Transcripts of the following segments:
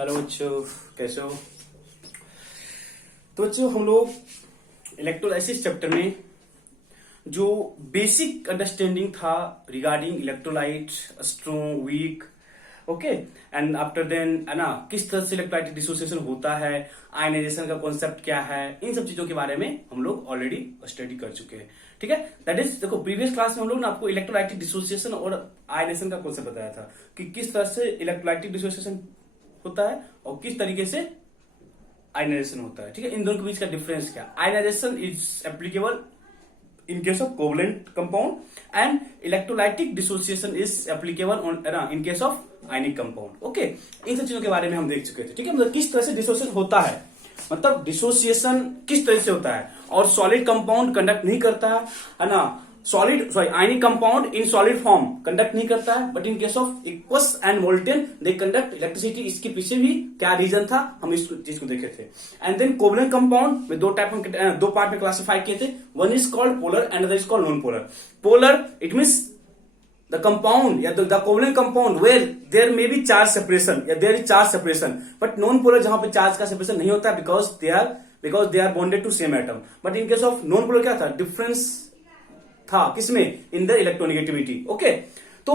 Hello बच्चों, कैसे हो। तो बच्चों हम लोग इलेक्ट्रोलाइसिस चैप्टर में जो बेसिक अंडरस्टैंडिंग था regarding electrolyte strong weak, okay, and after then है ना किस तरह से इलेक्ट्रोलाइटिक डिसोसिएशन होता है, आयनाइजेशन का कॉन्सेप्ट क्या है, इन सब चीजों के बारे में हम लोग ऑलरेडी स्टडी कर चुके हैं। ठीक है, दैट इज देखो प्रीवियस क्लास में हम लोग ने आपको इलेक्ट्रोलाइटिक डिसोसिएशन और आयनाइजेशन का कॉन्सेप्ट बताया था कि किस तरह से इलेक्ट्रोलाइटिक डिसोसिएशन होता है और किस तरीके से आयनाइजेशन होता है। ठीक है, इन दोनों के बीच का डिफरेंस क्या। Ionization is applicable in case of covalent compound and electrolytic dissociation is applicable on in case of ionic compound। Okay, इन सब चीजों के बारे में हम देख चुके थे। ठीक है, मतलब किस तरह से डिसोसिएशन होता है, मतलब डिसोसिएशन किस तरह से होता है और सॉलिड कंपाउंड कंडक्ट नहीं करता है ना, solid ionic compound in solid form conduct नहीं करता है, but in case of aqueous and molten they conduct electricity. इसके पीछे भी क्या रीजन था, हम इस चीज को देखे थे। एंड देन कोवलेंट कंपाउंड में दो पार्ट में क्लासिफाई किए थे, one is called polar and other is called non polar. Polar it means the compound या the covalent compound where there may be charge separation या there is charge separation, but non polar जहां पे charge का separation नहीं होता because they are bonded to same atom. But in case of non polar क्या था, difference था किसमें, इन द इलेक्ट्रोनेगेटिविटी। ओके, तो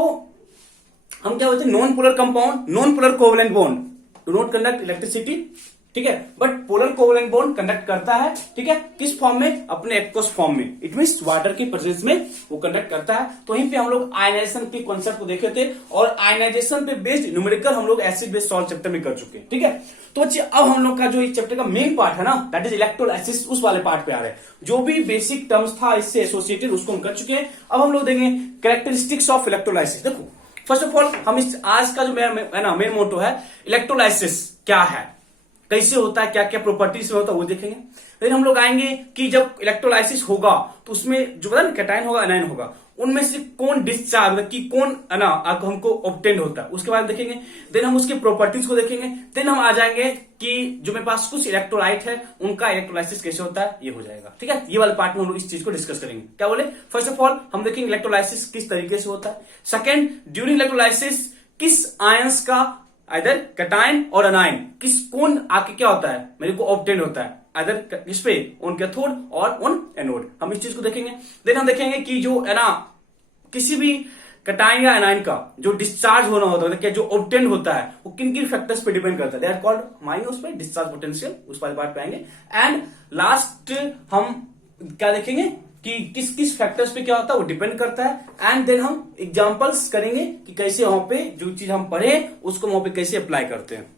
हम क्या बोलते हैं, non polar compound, non polar covalent bond do not conduct electricity. ठीक है, but polar covalent bond conduct करता है। ठीक है, किस फॉर्म में, अपने एक्वस फॉर्म में, इट मींस वाटर की प्रेजेंस में वो कंडक्ट करता है। तो वहीं पे हम लोग आयनाइजेशन के कॉन्सेप्ट को देखे थे और आयनाइजेशन पे बेस्ड न्यूमेरिकल हम लोग एसिड बेस सॉल्ट चैप्टर में कर चुके हैं। ठीक है, तो बच्चे अब हम लोग का जो इस चैप्टर का मेन पार्ट है ना, दैट इज इलेक्ट्रोलाइसिस, उस वाले पार्ट पे आ रहे हैं। जो भी बेसिक टर्म्स था इससे एसोसिएटेड उसको हम कर चुके हैं। अब हम लोग देंगे कैरेक्टरिस्टिक्स ऑफ इलेक्ट्रोलाइसिस। देखो फर्स्ट ऑफ ऑल हम इस आज का जो मेन मोटो है, इलेक्ट्रोलाइसिस क्या है, कैसे होता है, क्या क्या प्रॉपर्टीज में होता है वो देखेंगे। फिर हम लोग आएंगे कि जब इलेक्ट्रोलाइसिस होगा तो उसमें जो पता ना कैटायन होगा एनायन होगा, उनमें से कौन डिस्चार्ज कि कौन हमको ऑब्टेन होता है, उसके बाद देखेंगे। देन हम उसके प्रॉपर्टीज को देखेंगे। देन हम आ जाएंगे कि जो मेरे पास कुछ इलेक्ट्रोलाइट है उनका इलेक्ट्रोलाइसिस कैसे होता है, ये हो जाएगा। ठीक है, ये वाले पार्ट में हम लोग इस चीज को डिस्कस करेंगे। क्या बोले, फर्स्ट ऑफ ऑल हम देखेंगे इलेक्ट्रोलाइसिस किस तरीके से होता है। सेकेंड, ड्यूरिंग इलेक्ट्रोलाइसिस किस आयंस का इधर कैटायन और अनायन किस कौन आके क्या होता है मेरे को ऑब्टेन होता है, इधर किस पे, ऑन कैथोड और ऑन एनोड, हम इस चीज को देखेंगे। देन हम देखेंगे कि जो है ना किसी भी कैटायन या एनायन का जो डिस्चार्ज होना होता है, क्या जो ऑब्टेन होता है वो किन किन फैक्टर्स पे डिपेंड करता है, दे आर कॉल्ड हमारे उस पर डिस्चार्ज पोटेंशियल, उस वाले पार्ट पे आएंगे। एंड लास्ट हम क्या देखेंगे कि किस किस फैक्टर्स पे क्या होता है वो डिपेंड करता है। एंड देन हम एग्जांपल्स करेंगे कि कैसे वहां पे जो चीज हम पढ़े उसको वहां पे कैसे अप्लाई करते हैं।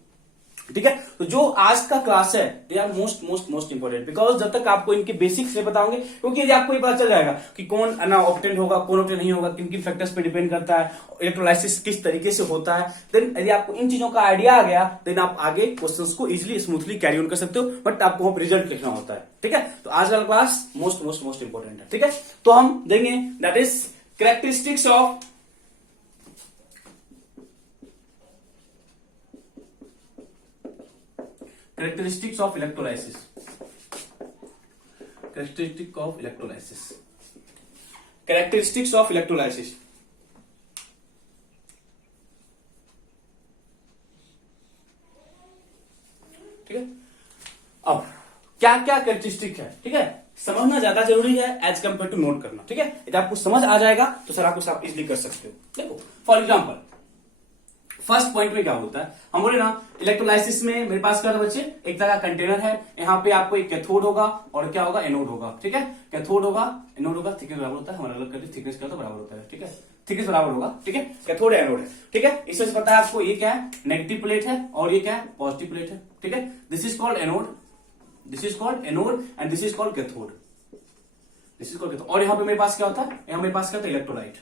ठीक है, तो जो आज का क्लास है they are most most most important, because जब तक आपको इनके बेसिक्स नहीं बताओगे, क्योंकि यदि आपको ये पता चल जाएगा कि कौन ऑब्टेन होगा कौन ऑब्टेन नहीं होगा, किन किन फैक्टर्स पे डिपेंड करता है, इलेक्ट्रोलाइसिस किस तरीके से होता है, देन यदि आपको इन चीजों का आइडिया आ गया देन आप आगे क्वेश्चंस को इजिली स्मूथली कैरी ऑन कर सकते हो। बट आपको वहां रिजल्ट लिखना होता है। ठीक है, तो आज का class most most most important है। ठीक है, तो हम देंगे that is characteristics of characteristics of electrolysis, characteristic of electrolysis, characteristics of electrolysis। ठीक है, अब क्या क्या कैरेक्टरिस्टिक है, ठीक है, समझना ज्यादा जरूरी है एज कंपेयर टू नोट करना। ठीक है, यदि आपको समझ आ जाएगा तो सर आपको आप इजिली कर सकते हो। देखो फॉर एग्जांपल फर्स्ट पॉइंट में क्या होता है, हम बोले ना इलेक्ट्रोलाइसिस में मेरे पास क्या होता है बच्चे, एक तरह का कंटेनर है, यहाँ पे आपको एक कैथोड होगा और क्या होगा, एनोड होगा। ठीक है, कैथोड होगा एनोड होगा, थिकनेस बराबर होता है, हमारा अलग करके थिकनेस क्या होता है बराबर होता है। ठीक है, थिकनेस बराबर होगा। ठीक है, कैथोड एनोड है। ठीक है, इसमें पता है आपको ये क्या है, नेगेटिव प्लेट है और ये क्या है, पॉजिटिव प्लेट है। ठीक है, this is called anode, this is called anode and this is called cathode, this is called cathode. और यहाँ पे मेरे पास क्या होता है, यहाँ मेरे पास क्या होता है, इलेक्ट्रोलाइट,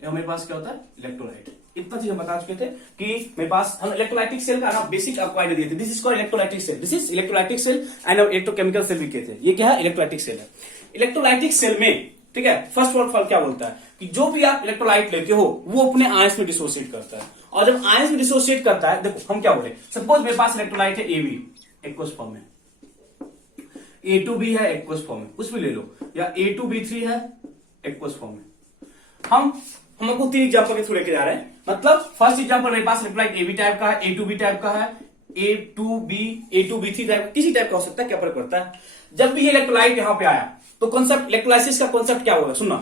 यहाँ मेरे पास क्या होता है, इलेक्ट्रोलाइट। इतना चीज हम बता चुके थे कि मेरे पास हम इलेक्ट्रोलाइटिक सेल का ना बेसिक आपको आइडिया दिए थे। This is called electrolytic cell, this is electrolytic cell and electrochemical cell भी कहते हैं। ये क्या है, इलेक्ट्रोलाइटिक सेल है। इलेक्ट्रोलाइटिक सेल में ठीक है, फर्स्ट ऑफ ऑल क्या बोलता है कि जो भी आप इलेक्ट्रोलाइट लेते हो वो अपने आयंस में डिसोसिएट करता है, और जब आयंस में डिसोसिएट करता है, देखो हम क्या बोले, सपोज मेरे पास इलेक्ट्रोलाइट है AB एक्वस फॉर्म में, A2B है एक्वस फॉर्म में, कुछ भी ले लो, या A2B3 है एक्वस फॉर्म में। हम हम आपको 3 एग्जांपल के थ्रू लेके जा रहे हैं। मतलब फर्स्ट एग्जांपल मेरे पास इलेक्ट्रोलाइट ए बी टाइप का है, ए टू बी टाइप का है, ए टू बी थ्री टाइप, किसी टाइप का हो सकता है, क्या फर्क पड़ता है। जब भी ये इलेक्ट्रोलाइट यहां पे आया तो कॉन्सेप्ट इलेक्ट्रोलाइसिस का कॉन्सेप्ट क्या होगा, सुनना।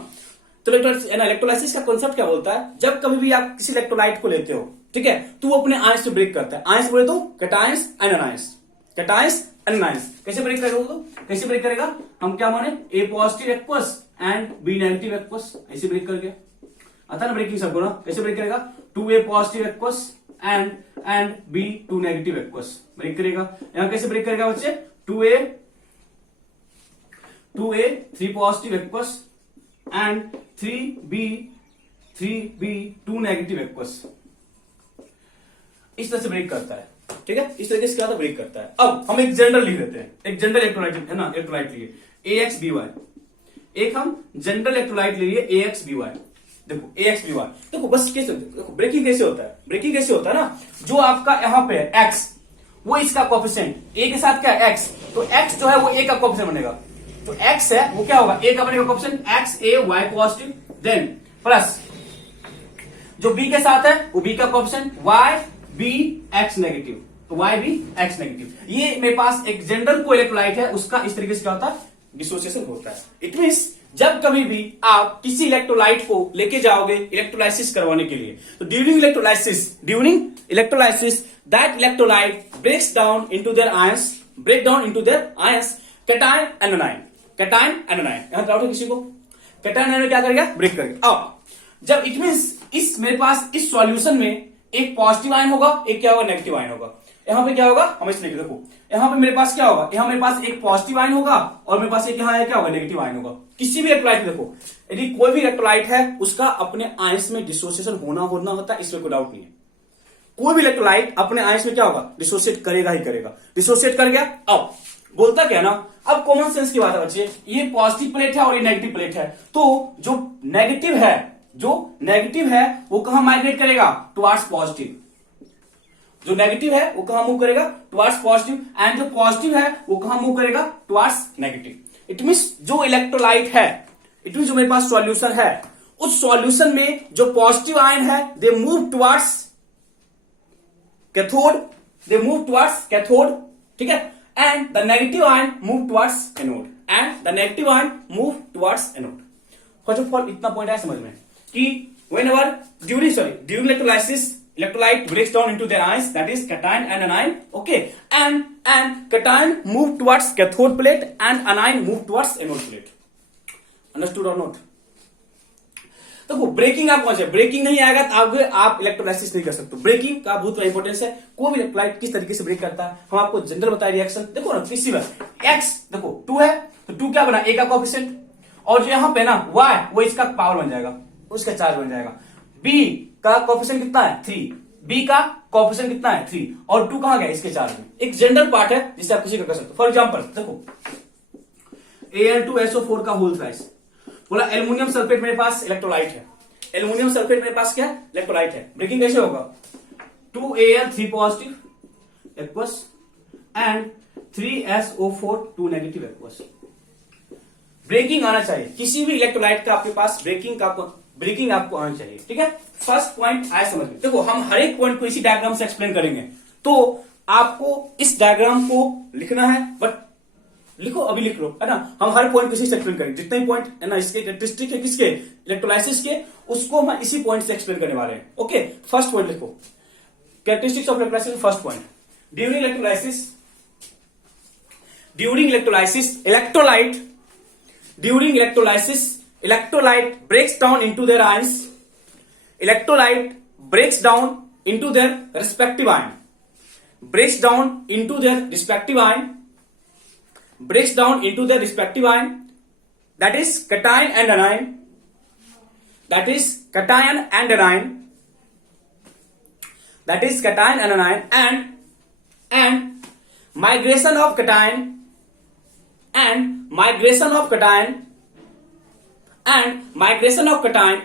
तो इलेक्ट्रोलाइसिस का कॉन्सेप्ट क्या बोलता है, जब कभी भी आप किसी इलेक्ट्रोलाइट को लेते हो, ठीक है, तो वो अपने आयंस से ब्रेक करता है। आयंस बोले तो cations and anions, cations and anions. कैसे ब्रेक करेगा वो, कैसे ब्रेक करेगा, हम क्या माने, A positive aqueous and B negative aqueous, ऐसे ब्रेक कर गया। आता ना ब्रेकिंग सबको ना, कैसे ब्रेक करेगा, 2a positive aqueous and b 2 negative aqueous break करेगा। यहां कैसे ब्रेक करेगा बच्चे, 2a 3 positive aqueous and 3b 2 negative aqueous, इस तरह से ब्रेक करता है। ठीक है, इस तरीके से क्या ब्रेक करता है। अब हम एक जनरल लिख देते हैं, एक जनरल इलेक्ट्रोलाइट है ना, इलेक्ट्रोलाइट लिए AXBY, एक हम जनरल इलेक्ट्रोलाइट ले लिए AXBY। देखो AXBY, देखो बस कैसे, देखो ब्रेकिंग कैसे होता है, ब्रेकिंग कैसे होता है ना, जो आपका यहां पे है X, वो इसका कोफिशिएंट A के साथ क्या है X, तो X जो है वो A का कोफिशिएंट बनेगा। तो X है वो क्या होगा, A का बनेगा coefficient XAY positive, then plus जो B के साथ है वो B का कोफिशिएंट YBX नेगेटिव, तो YBX नेगेटिव। ये मेरे पास एक जनरल को इलेक्ट्रोलाइट है, उसका इस तरीके से क्या होता है, डिसोसिएशन होता है। इट मींस जब कभी भी आप किसी इलेक्ट्रोलाइट को लेके जाओगे इलेक्ट्रोलाइसिस करवाने के लिए, तो during electrolysis that electrolyte breaks down into their ions, break down into their ions cation and anion, cation and anion. यहां डाउट है किसी को, कैटायन एनायन क्या करेगा, ब्रेक करेगा। अब जब इट मींस इस मेरे पास इस सॉल्यूशन में एक पॉजिटिव आयन होगा, एक क्या होगा, नेगेटिव आयन होगा। यहां पे क्या होगा, हम इसलिए देखो यहां पे मेरे पास क्या होगा, यहां मेरे पास एक पॉजिटिव आयन होगा और मेरे पास एक यहां क्या होगा, नेगेटिव आयन होगा। किसी भी इलेक्ट्रोलाइट देखो, यदि कोई भी इलेक्ट्रोलाइट है उसका अपने आयंस में डिसोसिएशन होना होता है, इसमें कोई डाउट नहीं है। कोई भी इलेक्ट्रोलाइट अपने आयंस में क्या होगा, डिसोसिएट करेगा ही करेगा। डिसोसिएट कर गया, अब बोलता क्या ना, अब कॉमन सेंस की बात है बच्चे, ये पॉजिटिव प्लेट है और ये नेगेटिव प्लेट है, तो जो नेगेटिव है वो कहां माइग्रेट करेगा, टुवर्ड्स पॉजिटिव। जो नेगेटिव है वो कहां मूव करेगा, टुवर्ड्स पॉजिटिव, एंड जो पॉजिटिव है वो कहां मूव करेगा, टुवर्ड्स नेगेटिव। इट मींस जो इलेक्ट्रोलाइट है, इट मींस जो मेरे पास सॉल्यूशन है, उस सॉल्यूशन में जो पॉजिटिव आयन है दे मूव टुवर्ड्स कैथोड, ठीक है, and the negative ion move towards anode, first of all इतना पॉइंट है समझ में कि whenever during electrolysis electrolyte breaks down into their ions, that is cation and anion, okay, and cation move towards cathode plate and anion move towards anode plate. Understood or not? देखो breaking आप कौन से, breaking नहीं आएगा तो आगे आप electrolysis नहीं कर सकते। ब्रेकिंग का बहुत इंपॉर्टेंस है। कोई भी इलेक्ट्रोलाइट किस तरीके से ब्रेक करता है, हम आपको जनरल बताए रिएक्शन। देखो ना किसी में एक्स देखो 2 है तो 2 क्या बना, ए का कोफिशिएंट, और जो यहां पे ना y वो इसका पावर बन जाएगा, उसका चार्ज बन जाएगा। b का कोफिशिएंट कितना है 3, b का कोफिशिएंट कितना है 3, और 2 कहां गया, इसके चार्ज में। एक जनरल पार्ट है जिससे आप किसी का कर सकते हो। फॉर एग्जांपल देखो Al2SO4 का होल थ्राइस, बोला एल्युमिनियम सल्फेट मेरे पास इलेक्ट्रोलाइट है, एल्युमिनियम सल्फेट मेरे पास क्या है, इलेक्ट्रोलाइट है। ब्रेकिंग कैसे होगा, 2Al3 positive aqueous and 3SO4 2 negative aqueous. Breaking आना चाहिए किसी भी इलेक्ट्रोलाइट का, आपके पास ब्रेकिंग आपको आना चाहिए। ठीक है, फर्स्ट पॉइंट आया समझ में। देखो हम हर एक पॉइंट को इसी डायग्राम से एक्सप्लेन करेंगे, तो आपको इस डायग्राम को लिखना है, बट लिखो अभी लिख लो, है ना। हम हर पॉइंट किसी से एक्सप्लेन करेंगे, जितने भी पॉइंट है ना इसके कैरेक्टरिस्टिक है किसके, इलेक्ट्रोलाइसिस के, उसको हम इसी पॉइंट से एक्सप्लेन करने वाले हैं। ओके, फर्स्ट पॉइंट लिखो, characteristics of electrolysis. First point, during electrolysis electrolyte breaks down into their ions, electrolyte breaks down into their respective ion, breaks down into their respective ion, that is cation and anion, and migration of cation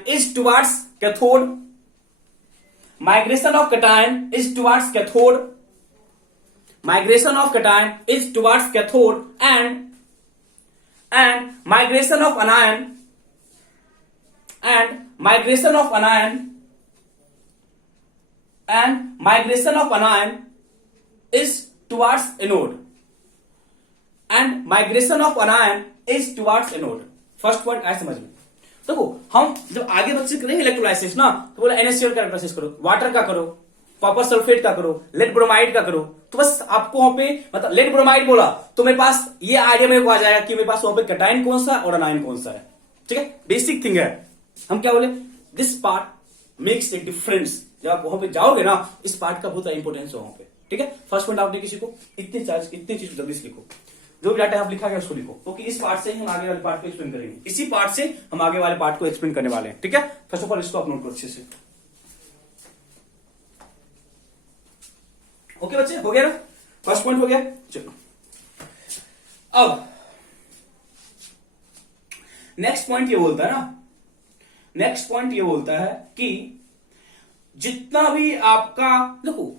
is towards cathode. Migration of cation is towards cathode, and migration of anion and migration of anion is towards anode and migration of anion is towards anode. First point आए समझ में। देखो हम जब आगे बच्चे करेंगे electrolysis ना, तो बोला NaCl का इलेक्ट्रोलाइसिस करो, वाटर का करो, कॉपर सल्फेट का करो, लेड ब्रोमाइड का करो, तो बस आपको वहां पे मतलब लेड ब्रोमाइड बोला तो मेरे पास ये आइडिया मेरे को आ जाएगा कि मेरे पास वहां पे कैटायन कौन सा और अनायन कौन सा है। ठीक है, बेसिक थिंग है। हम क्या बोले, this part makes a difference. जब आप वहां पे जाओगे ना, इस पार्ट का बहुत इंपोर्टेंस है वहां पे। ठीक है, फर्स्ट पॉइंट आपने किसी को इतने चार्ज इतनी चीज जल्दी से लिखो, जो भी डाटा आप लिखा गया उसको लिखो, क्योंकि इस पार्ट से हम आगे वाले पार्ट को एक्सप्लेन करेंगे, इसी पार्ट से हम आगे वाले पार्ट को एक्सप्लेन करने वाले हैं। ठीक है, फर्स्ट ऑफ ऑल इसको आप नोट करो अच्छे से। ओके बच्चे, हो गया ना, फर्स्ट पॉइंट हो गया। चलो अब नेक्स्ट पॉइंट ये बोलता है ना, नेक्स्ट पॉइंट ये बोलता है कि जितना भी आपका, देखो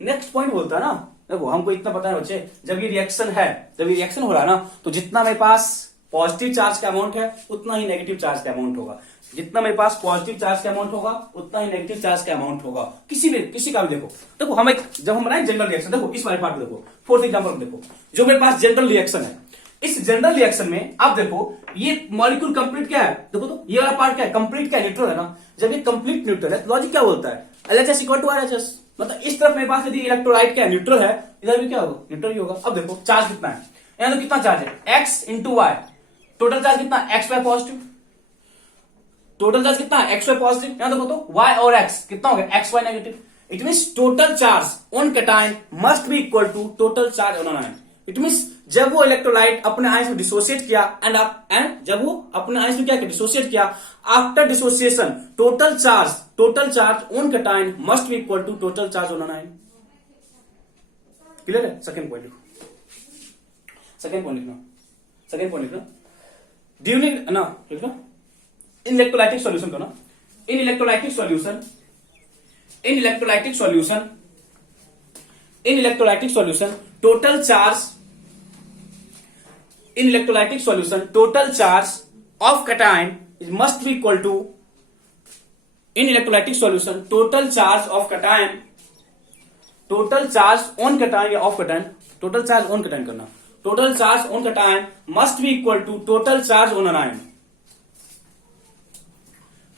नेक्स्ट पॉइंट बोलता है ना, देखो हमको इतना पता है बच्चे, जब ये रिएक्शन है, जब ये रिएक्शन हो रहा है ना, तो जितना मेरे पास पॉजिटिव चार्ज का अमाउंट है उतना ही नेगेटिव चार्ज का अमाउंट होगा। जितना मेरे पास पॉजिटिव चार्ज का अमाउंट होगा उतना ही नेगेटिव चार्ज का अमाउंट होगा, किसी का भी। देखो हम एक जब हम बनाए जनरल रिएक्शन, देखो इस वाले पार्ट में देखो, फोर्थ एग्जांपल में देखो, जो मेरे पास जनरल रिएक्शन है, इस जनरल रिएक्शन में आप देखो ये मॉलिक्यूल कंप्लीट क्या है, देखो तो ये वाला पार्ट क्या है, कंप्लीट क्या है, न्यूट्रल है ना। जब ये कंप्लीट न्यूट्रल है, लॉजिक क्या बोलता है, LHS इक्वल टू RHS, मतलब इस तरफ मेरे पास यदि इलेक्ट्रोलाइट क्या है, न्यूट्रल है, इधर भी क्या होगा, न्यूट्रल ही होगा। अब देखो चार्ज कितना है, यहां तो कितना चार्ज है, x into y, total charge कितना है, x y positive, total charge कितना है, x y पॉजिटिव, यहां देखो तो y और x कितना हो गया, x y negative. It means total charge on cation must be equal to total charge on anion. It means जब वो इलेक्ट्रोलाइट अपने आयंस में डिसोसिएट किया एंड जब वो अपने आयंस में क्या किया, डिसोसिएट किया, after dissociation total charge on cation must be equal to total charge on anion. Clear है? सेकंड पॉइंट लिखो, सेकंड पॉइंट लिखना ड्यूरिंग ना, लिखना इन इलेक्ट्रोलाइटिक सॉल्यूशन का ना, in electrolytic solution total charge in electrolytic solution total charge of cation must be equal to, in electrolytic solution total charge of cation, total charge on cation या of cation, total charge on cation करना, total charge on cation must be equal to total charge on anion,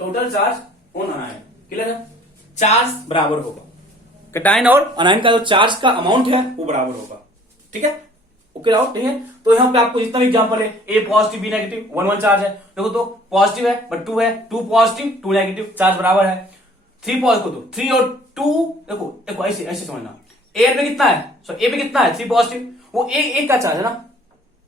total charge on anion। Clear है? Charge बराबर होगा, cation और अनायन का जो charge का amount है वो बराबर होगा। ठीक है, ओके डाउट नहीं है? तो यहाँ पे आपको जितना भी एग्जांपल है, ए पॉजिटिव बी नेगेटिव, 1 1 चार्ज है, देखो तो पॉजिटिव है बट 2 है, 2 पॉजिटिव 2 नेगेटिव, चार्ज बराबर है। 3 पॉजिटिव तो 3 और 2, देखो ऐसे समझना, ए पे कितना है, ए पे कितना है, 3 पॉजिटिव, वो ए का चार्ज है ना,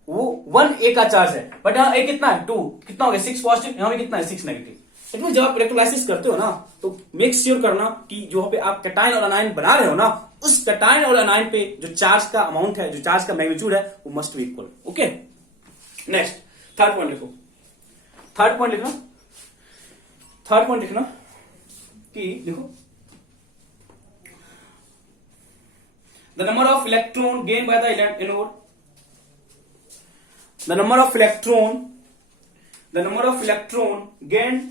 वो 1 ए का चार्ज है, बट यहाँ ए कितना है, 2, कितना हो गया 6 पॉजिटिव, यहाँ पे कितना है 6 नेगेटिव। लेकिन जब आप इलेक्ट्रोलाइसिस करते हो ना, तो मेक श्योर करना कि जो पे आप कैटायन और अनायन बना रहे हो ना, उस कैटायन और अनायन पे जो चार्ज का अमाउंट है, जो चार्ज का मैग्नीट्यूड है, वो must be equal. Okay, next third point लिखो, थर्ड पॉइंट लिखना कि देखो the number of electron gain by the anode, the number of electron gained,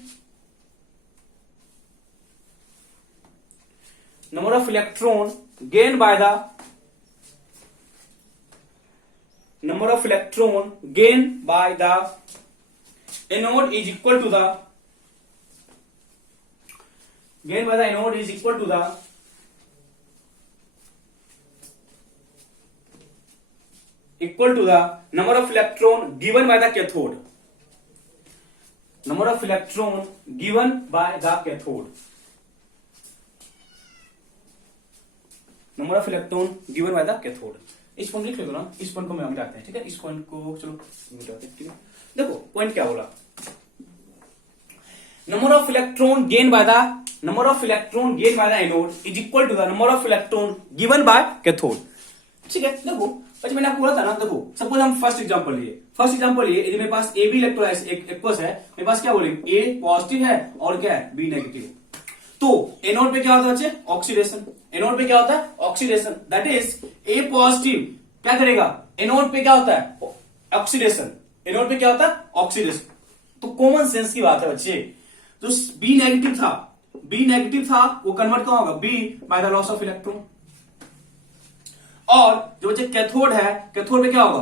number of electron gained by the, number of electron gained by the anode is equal to the, gained by the anode is equal to the number of electron given by the cathode, number of electron given by the cathode, number of electron given by the cathode। इस point लिख लो ना, इस point को हम मिटाते हैं। ठीक है, इस पॉइंट को चलो मिटाते हैं। ठीक है, देखो पॉइंट क्या बोला, number of electron gained by the anode is equal to the number of electron given by cathode। ठीक है, देखो अच्छा मैंने आपको बोला था ना, देखो सपोज हम फर्स्ट एग्जांपल लिए, यदि मेरे पास ए बी इलेक्ट्रोलाइस एक्वस है, मेरे पास क्या बोलेंगे, ए पॉजिटिव है और क्या है, बी नेगेटिव। तो एनोड पे क्या होता है बच्चे, ऑक्सीडेशन, एनोड पे क्या होता है, oxidation, that is a positive क्या करेगा, एनोड पे क्या होता है, ऑक्सीडेशन, एनोड पे क्या होता है, ऑक्सीडेशन। तो कॉमन सेंस की बात है बच्चे, जो बी नेगेटिव था वो कन्वर्ट कहाँ होगा, be by the loss of electron. और जो बच्चे कैथोड है, कैथोड पे क्या होगा,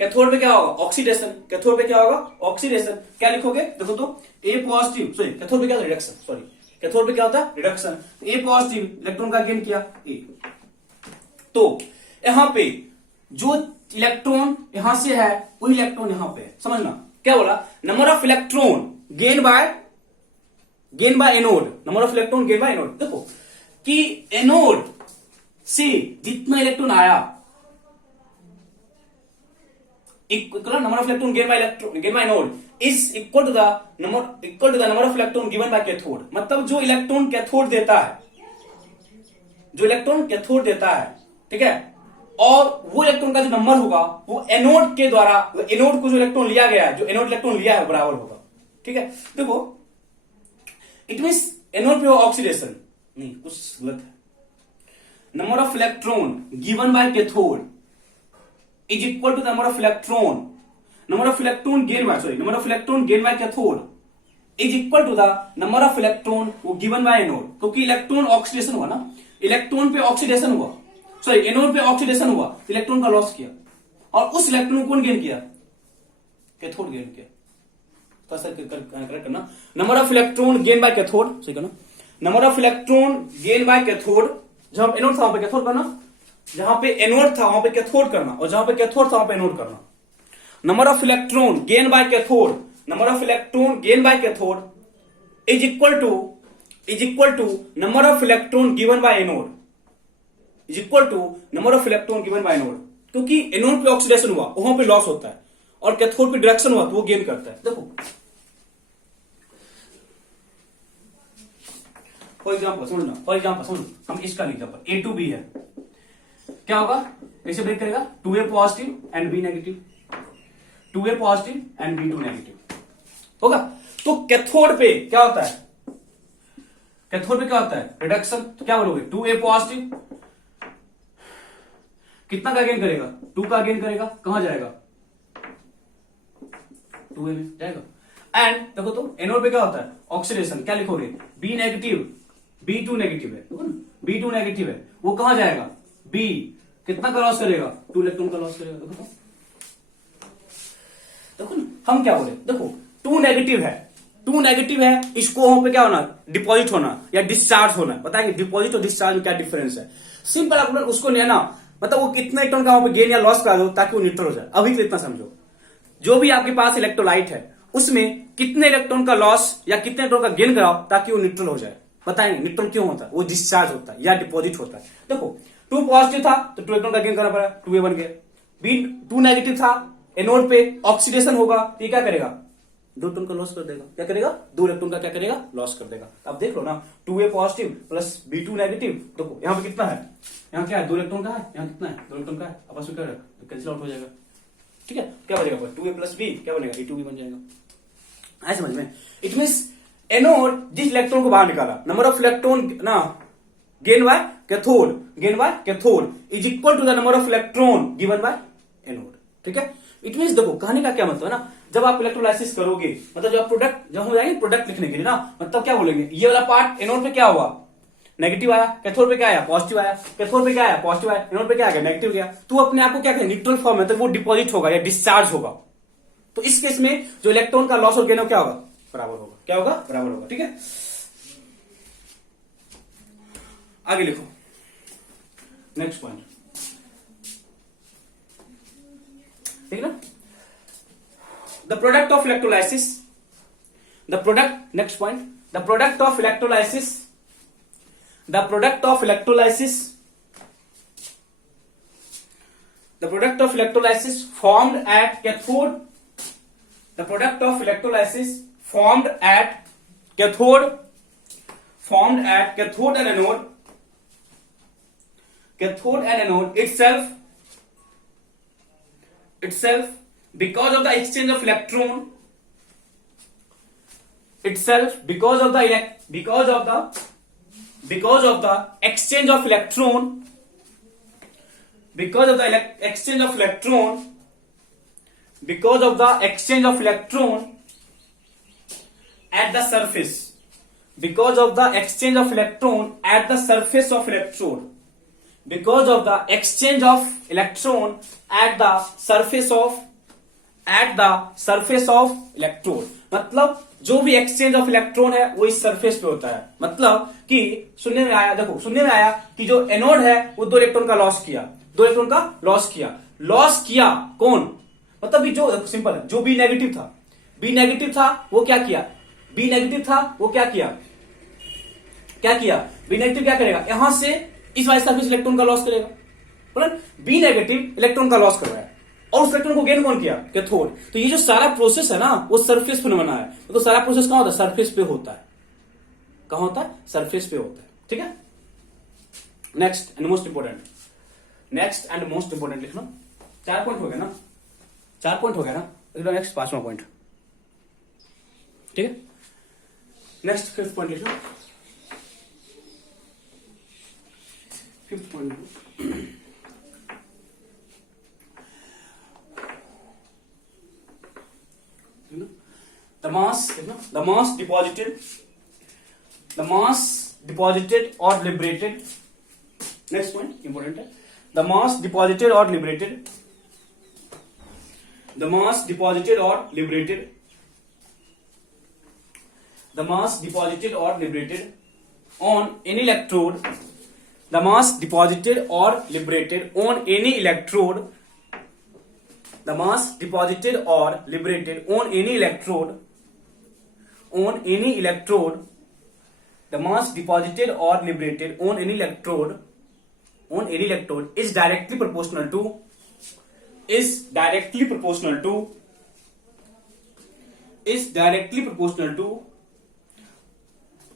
कैथोड पे क्या होगा, ऑक्सीडेशन। कैथोड पे क्या होगा, ऑक्सीडेशन। क्या लिखोगे, देखो तो ए पॉजिटिव, सॉरी कैथोड पे क्या होता है, रिडक्शन, सॉरी कैथोड पे क्या होता है, रिडक्शन। ए पॉजिटिव इलेक्ट्रॉन का गेन किया ए। तो यहां पे जो इलेक्ट्रॉन यहां से है वही इलेक्ट्रॉन यहां पे है, समझना। क्या बोला, number of electron gain by anode, number of electron gain by anode. देखो कि एनोड से जितना इलेक्ट्रॉन आया equal number of electron gain by anode is equal to the number of electron given by cathode. मतलब जो electron cathode देता है, ठीक है, और वो इलेक्ट्रॉन का जो नंबर होगा वो एनोड के द्वारा, एनोड को जो इलेक्ट्रॉन लिया गया है, जो एनोड इलेक्ट्रॉन लिया है बराबर होगा। ठीक है, देखो इट मींस एनोड पे ऑक्सीडेशन नहीं, कुछ गलत है। Number of electron given by cathode is equal to number of electron gain by cathode is equal to the number of electron वो गिवन बाय एनोड। क्योंकि इलेक्ट्रॉन ऑक्सीडेशन हुआ ना, electron पे ऑक्सीडेशन हुआ, सॉरी एनोड पे oxidation हुआ, electron का loss किया, और उस इलेक्ट्रॉन को कौन गेन किया, कैथोड गेन किया। तो ऐसा करेक्ट करना, number of electron gain by cathode, सही करना, number of electron gain by cathode. जहां पे एनोड था वहां पे कैथोड करना, जहां पे एनोड था वहां पे कैथोड करना, और जहां पे कैथोड था वहां पे एनोड करना। Number of electron gain by cathode, is equal to number of electron given by anode, क्योंकि एनोड पे ऑक्सीडेशन हुआ वहां पे लॉस होता है, और कैथोड पे डिडक्शन हुआ तो वो गेन करता है। देखो फॉर एग्जाम्पल समझो, हम इसका एग्जाम्पल A2B है, क्या होगा, कैसे ब्रेक करेगा, 2A positive and B negative, 2A positive and B2 negative होगा। तो कैथोड पे क्या होता है, रिडक्शन। तो क्या बोलोगे, 2A पॉजिटिव कितना का गेन करेगा, 2 का गेन करेगा, कहां जाएगा, 2A में जाएगा। एंड देखो तो एनोड पे क्या होता है, ऑक्सीडेशन। क्या लिखोगे, B नेगेटिव, B2 नेगेटिव है, B2 नेगेटिव है, वो कहां जाएगा, B कितना का लॉस करेगा, 2 इलेक्ट्रॉन का लॉस करेगा। देखो ना, हम क्या बोले, देखो 2 नेगेटिव है, इसको वहां पे क्या होना, डिपॉजिट होना या डिस्चार्ज होना। बताएंगे डिपॉजिट और डिस्चार्ज में क्या डिफरेंस है। सिंपल आप उसको लेना, मतलब वो कितना इलेक्ट्रॉन का वहां पे गेन या लॉस करा दो ताकि वो न्यूट्रल हो जाए। अभी तो इतना समझो, जो भी आपके पास इलेक्ट्रोलाइट है उसमें कितने इलेक्ट्रॉन का लॉस या कितने इलेक्ट्रॉन का गेन कराओ ताकि वो न्यूट्रल हो जाए। बताएंगे न्यूट्रल क्यों होता है, वो डिस्चार्ज होता है या डिपॉजिट होता है। देखो 2 पॉजिटिव था तो 2 इलेक्ट्रॉन का गेन करना पड़ा, 2A बन गया। B2 नेगेटिव था, एनोड पे ऑक्सीडेशन होगा, तो ये क्या करेगा, 2 इलेक्ट्रॉन का लॉस कर देगा। क्या करेगा, 2 इलेक्ट्रॉन का क्या करेगा, लॉस कर देगा। अब देख लो ना, 2A positive plus B2 negative, देखो यहाँ पे कितना है, यहाँ क्या है, 2 इलेक्ट्रॉन का है, यहाँ कितना है, 2 इलेक्ट्रॉन का है, आपस में क्या कैंसिल आउट हो जाएगा। ठीक है, क्या बनेगा, 2A प्लस B क्या बनेगा, B2B बन जाएगा। ऐसे समझ में, इट मींस एनोड जिस इलेक्ट्रॉन को बाहर निकाला, नंबर ऑफ इलेक्ट्रॉन ना gain by cathode is equal to the number of electron given by anode. ठीक है, इट मींस देखो कहने का क्या मतलब है ना, जब आप इलेक्ट्रोलाइसिस करोगे, मतलब जब हम जाएंगे प्रोडक्ट लिखने के लिए ना, मतलब क्या बोलेंगे, ये वाला पार्ट एनोड पे क्या हुआ, नेगेटिव आया, कैथोड पे क्या आया, पॉजिटिव आया, कैथोड पे क्या आया, पॉजिटिव आया, एनोड पे क्या आ गया, नेगेटिव गया। तो अपने आप को क्या कहें, न्यूट्रल फॉर्म है, तो वो डिपॉजिट होगा या डिस्चार्ज होगा। तो इस केस में जो इलेक्ट्रॉन का लॉस और गेन क्या होगा, बराबर होगा। क्या होगा, बराबर होगा। ठीक है, आगे लिखो नेक्स्ट पॉइंट, ठीक है ना, the product of electrolysis, next point, the product of electrolysis formed at cathode, and anode itself because of the exchange of electron, because of the exchange of electron at the surface, because of the exchange of electron at the surface of electrode, because of the exchange of electron at the surface of electrode, मतलब जो भी exchange of electron है वो इस surface पे होता है। मतलब कि सुनने में आया, देखो सुनने में आया कि जो एनोड है वो 2 इलेक्ट्रॉन का लॉस किया कौन, मतलब कि जो सिंपल है, जो बी नेगेटिव था वो क्या किया, बी नेगेटिव क्या करेगा, यहां से इस वाले सरफेस इलेक्ट्रॉन का लॉस करेगा, बोले बी नेगेटिव इलेक्ट्रॉन का लॉस कर रहा है और उस इलेक्ट्रॉन को गेन कौन किया, कैथोड। तो ये जो सारा प्रोसेस है ना वो सरफेस पे बना है, तो सारा प्रोसेस कहां होता है, सरफेस पे होता है। कहां होता है, सरफेस पे होता है। ठीक है, नेक्स्ट एंड मोस्ट इंपोर्टेंट लिखना। 4 पॉइंट हो गया ना, नेक्स्ट 5वां पॉइंट। ठीक है, नेक्स्ट 5th पॉइंट लिखना। 5th point the mass deposited or liberated, next point important है, the mass deposited or liberated on any electrode, the mass deposited or liberated on any electrode, the mass deposited or liberated on any electrode, the mass deposited or liberated on any electrode is directly proportional to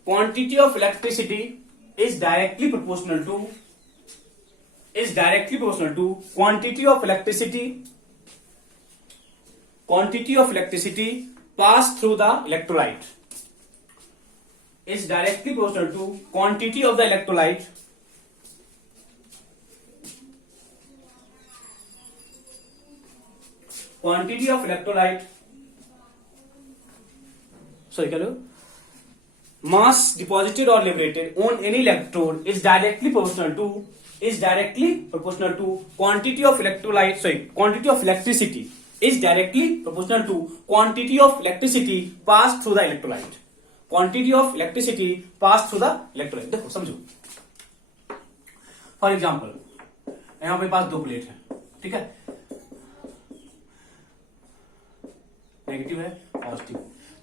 quantity of electricity is directly proportional to quantity of electricity passed through the electrolyte, is directly proportional to quantity of the electrolyte mass deposited or liberated on any electrode is directly proportional to quantity of electricity is directly proportional to quantity of electricity passed through the electrolyte, देखो समझो, for example यहां पे पास 2 plate है, ठीक है, negative है positive.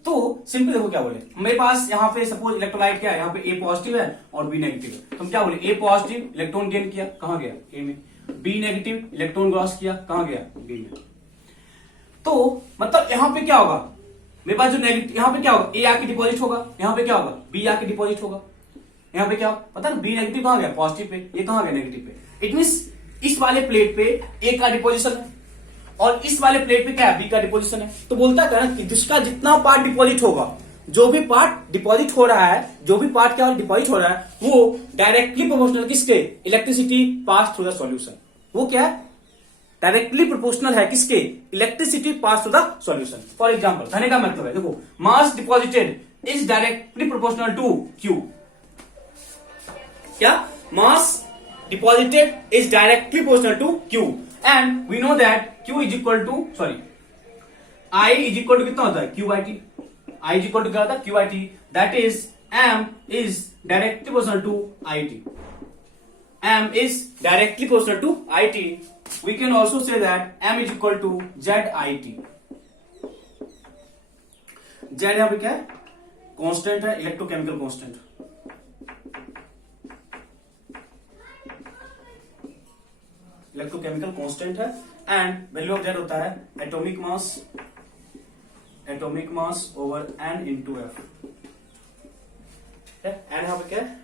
तो simple देखो क्या बोले, मेरे पास यहाँ पे सपोज इलेक्ट्रोलाइट क्या है, यहाँ पे ए पॉजिटिव है और बी नेगेटिव है, तो हम क्या बोले, ए पॉजिटिव इलेक्ट्रॉन गेन किया, कहां गया, ए में, बी नेगेटिव इलेक्ट्रॉन लॉस किया, कहां गया, बी में। तो मतलब यहाँ पे क्या होगा, मेरे पास जो नेगेटिव, यहाँ पे क्या होगा, ए आके डिपॉजिट होगा, यहाँ पे क्या होगा, बी आके डिपॉजिट होगा, यहाँ पे क्या पता ना, बी नेगेटिव कहां गया, पॉजिटिव पे, ये कहां गया, नेगेटिव पे। इट मींस इस वाले प्लेट पे ए का डिपोजिशन है और इस वाले प्लेट पे क्या है, बी का डिपोजिशन है। तो बोलता है ना कि जिसका जितना पार्ट डिपॉजिट होगा, जो भी पार्ट डिपॉजिट हो रहा है, वो डायरेक्टली प्रोपोर्शनल किसके, electricity pass through the solution. वो क्या है, डायरेक्टली प्रोपोर्शनल है किसके, electricity pass to the solution. For example कहने का मतलब है, देखो mass deposited is directly proportional to Q, क्या, mass deposited is directly proportional to Q, and we know that Q is equal to I is equal to कितना होता है, Q by T. I is equal to क्या होता है, Q by T, that is M is directly proportional to IT। M is directly proportional to IT. We can also say that M is equal to ZIT. Z यहां पे क्या है, constant है, electrochemical constant, है, and value of Z होता है atomic mass over N into F। N यहां पे क्या है,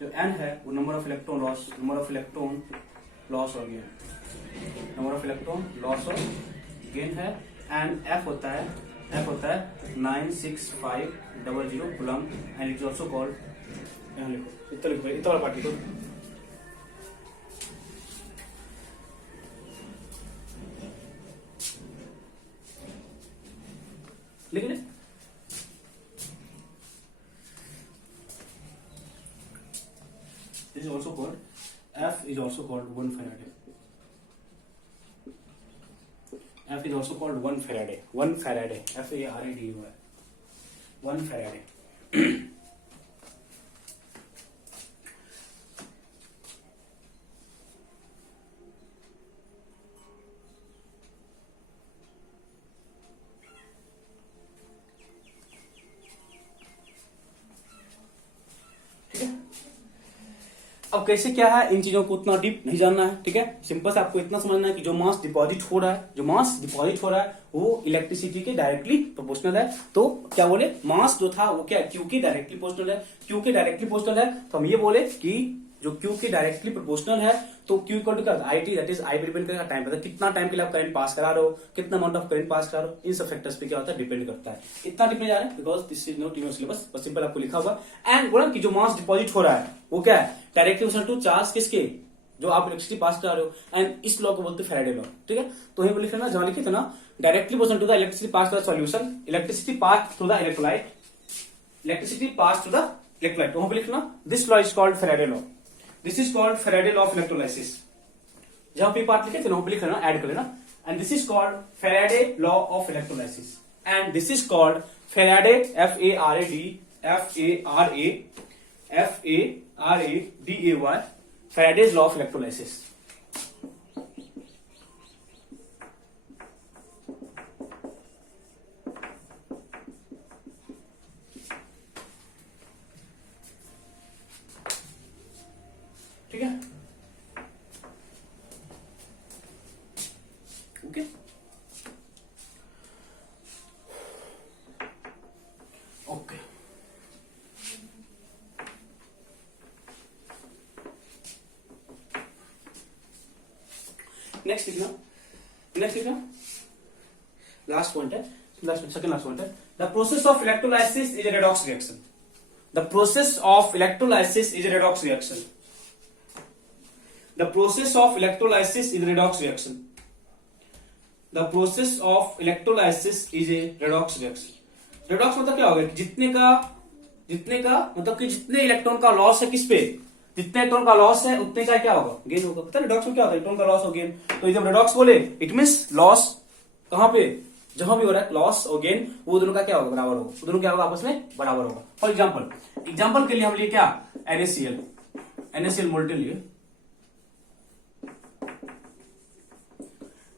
जो N है वो नंबर ऑफ इलेक्ट्रॉन लॉस और गेन, है, एंड F होता है 96500 coulomb, and it is also called, यहां लिखो, इतना वाला पार्ट लिखो, लिख ले। This is also called, F is also called 1 Faraday. F is also called 1 Faraday. 1 Faraday. F-A-R-A-D-A-Y. 1 Faraday. अब कैसे क्या है, इन चीजों को उतना डीप नहीं जानना है, ठीक है। सिंपल से आपको इतना समझना है कि जो मास डिपॉजिट हो रहा है, वो इलेक्ट्रिसिटी के डायरेक्टली प्रोपोर्शनल है। तो क्या बोले, मास जो था वो क्या, क्यू के डायरेक्टली प्रोपोर्शनल है। क्यू के डायरेक्टली प्रोपोर्शनल है तो हम ये बोले कि जो क्यू के डायरेक्टली प्रोपोर्शनल है, तो क्यू इक्वल टू क्या होता है, IT, दैट इज आई पे डिपेंड करेगा टाइम पे, कितना टाइम के लिए आप करंट पास करा रहे हो, कितना अमाउंट ऑफ करंट पास करा रहे हो, इन सब फैक्टर्स पे क्या होता है, डिपेंड करता है। इतना डिपेंड आ रहा है because this is not in your syllabus, बस सिंपल आपको लिखा हुआ। एंड बोला कि जो मास डिपॉजिट हो रहा है वो क्या है, डायरेक्टली प्रोपोर्शनल टू चार्ज किसके, जो आप इलेक्ट्रिसिटी पास करा रहे हो। एंड इस लॉ को बोलते हैं फैराडे लॉ, ठीक है। तो यही लिखे ना, जहां लिखे थे ना, directly proportional to the electricity pass to the solution, electricity pass to the electrolyte, electricity pass to the electrolyte. तो वहां पे लिखना, this law is called Faraday law, this is called Faraday law of electrolysis. जहां पे part लिखे थे ना, वहां पे लिख लेना, ऐड कर लेना। And this is called Faraday law of electrolysis, and this is called Faraday, F-A-R-A-D-F-A-R-A-D-A-Y, Faraday's law of electrolysis। ठीक है, ओके। ओके, नेक्स्ट लिखना, लास्ट पॉइंट है, सेकंड लास्ट पॉइंट है, the process of electrolysis is a redox reaction. The process of electrolysis is a redox reaction. The process of electrolysis is a redox reaction. The process of electrolysis is a redox reaction. Redox मतलब क्या होगा, जितने का मतलब कि जितने electron का loss है किस पे, जितने इलेक्ट्रॉन का लॉस है उतने का क्या होगा, गेन होगा। पता है रिडॉक्स में क्या होता है, इलेक्ट्रॉन का लॉस और गेन। तो जब रिडॉक्स बोले, इट मींस लॉस कहां पे, जहां भी हो रहा है लॉस और गेन, वो दोनों का क्या होगा, बराबर होगा। वो दोनों क्या होगा, आपस में बराबर होगा। फॉर एग्जाम्पल के लिए हम लिए क्या, NaCl मोल्टेन लिए,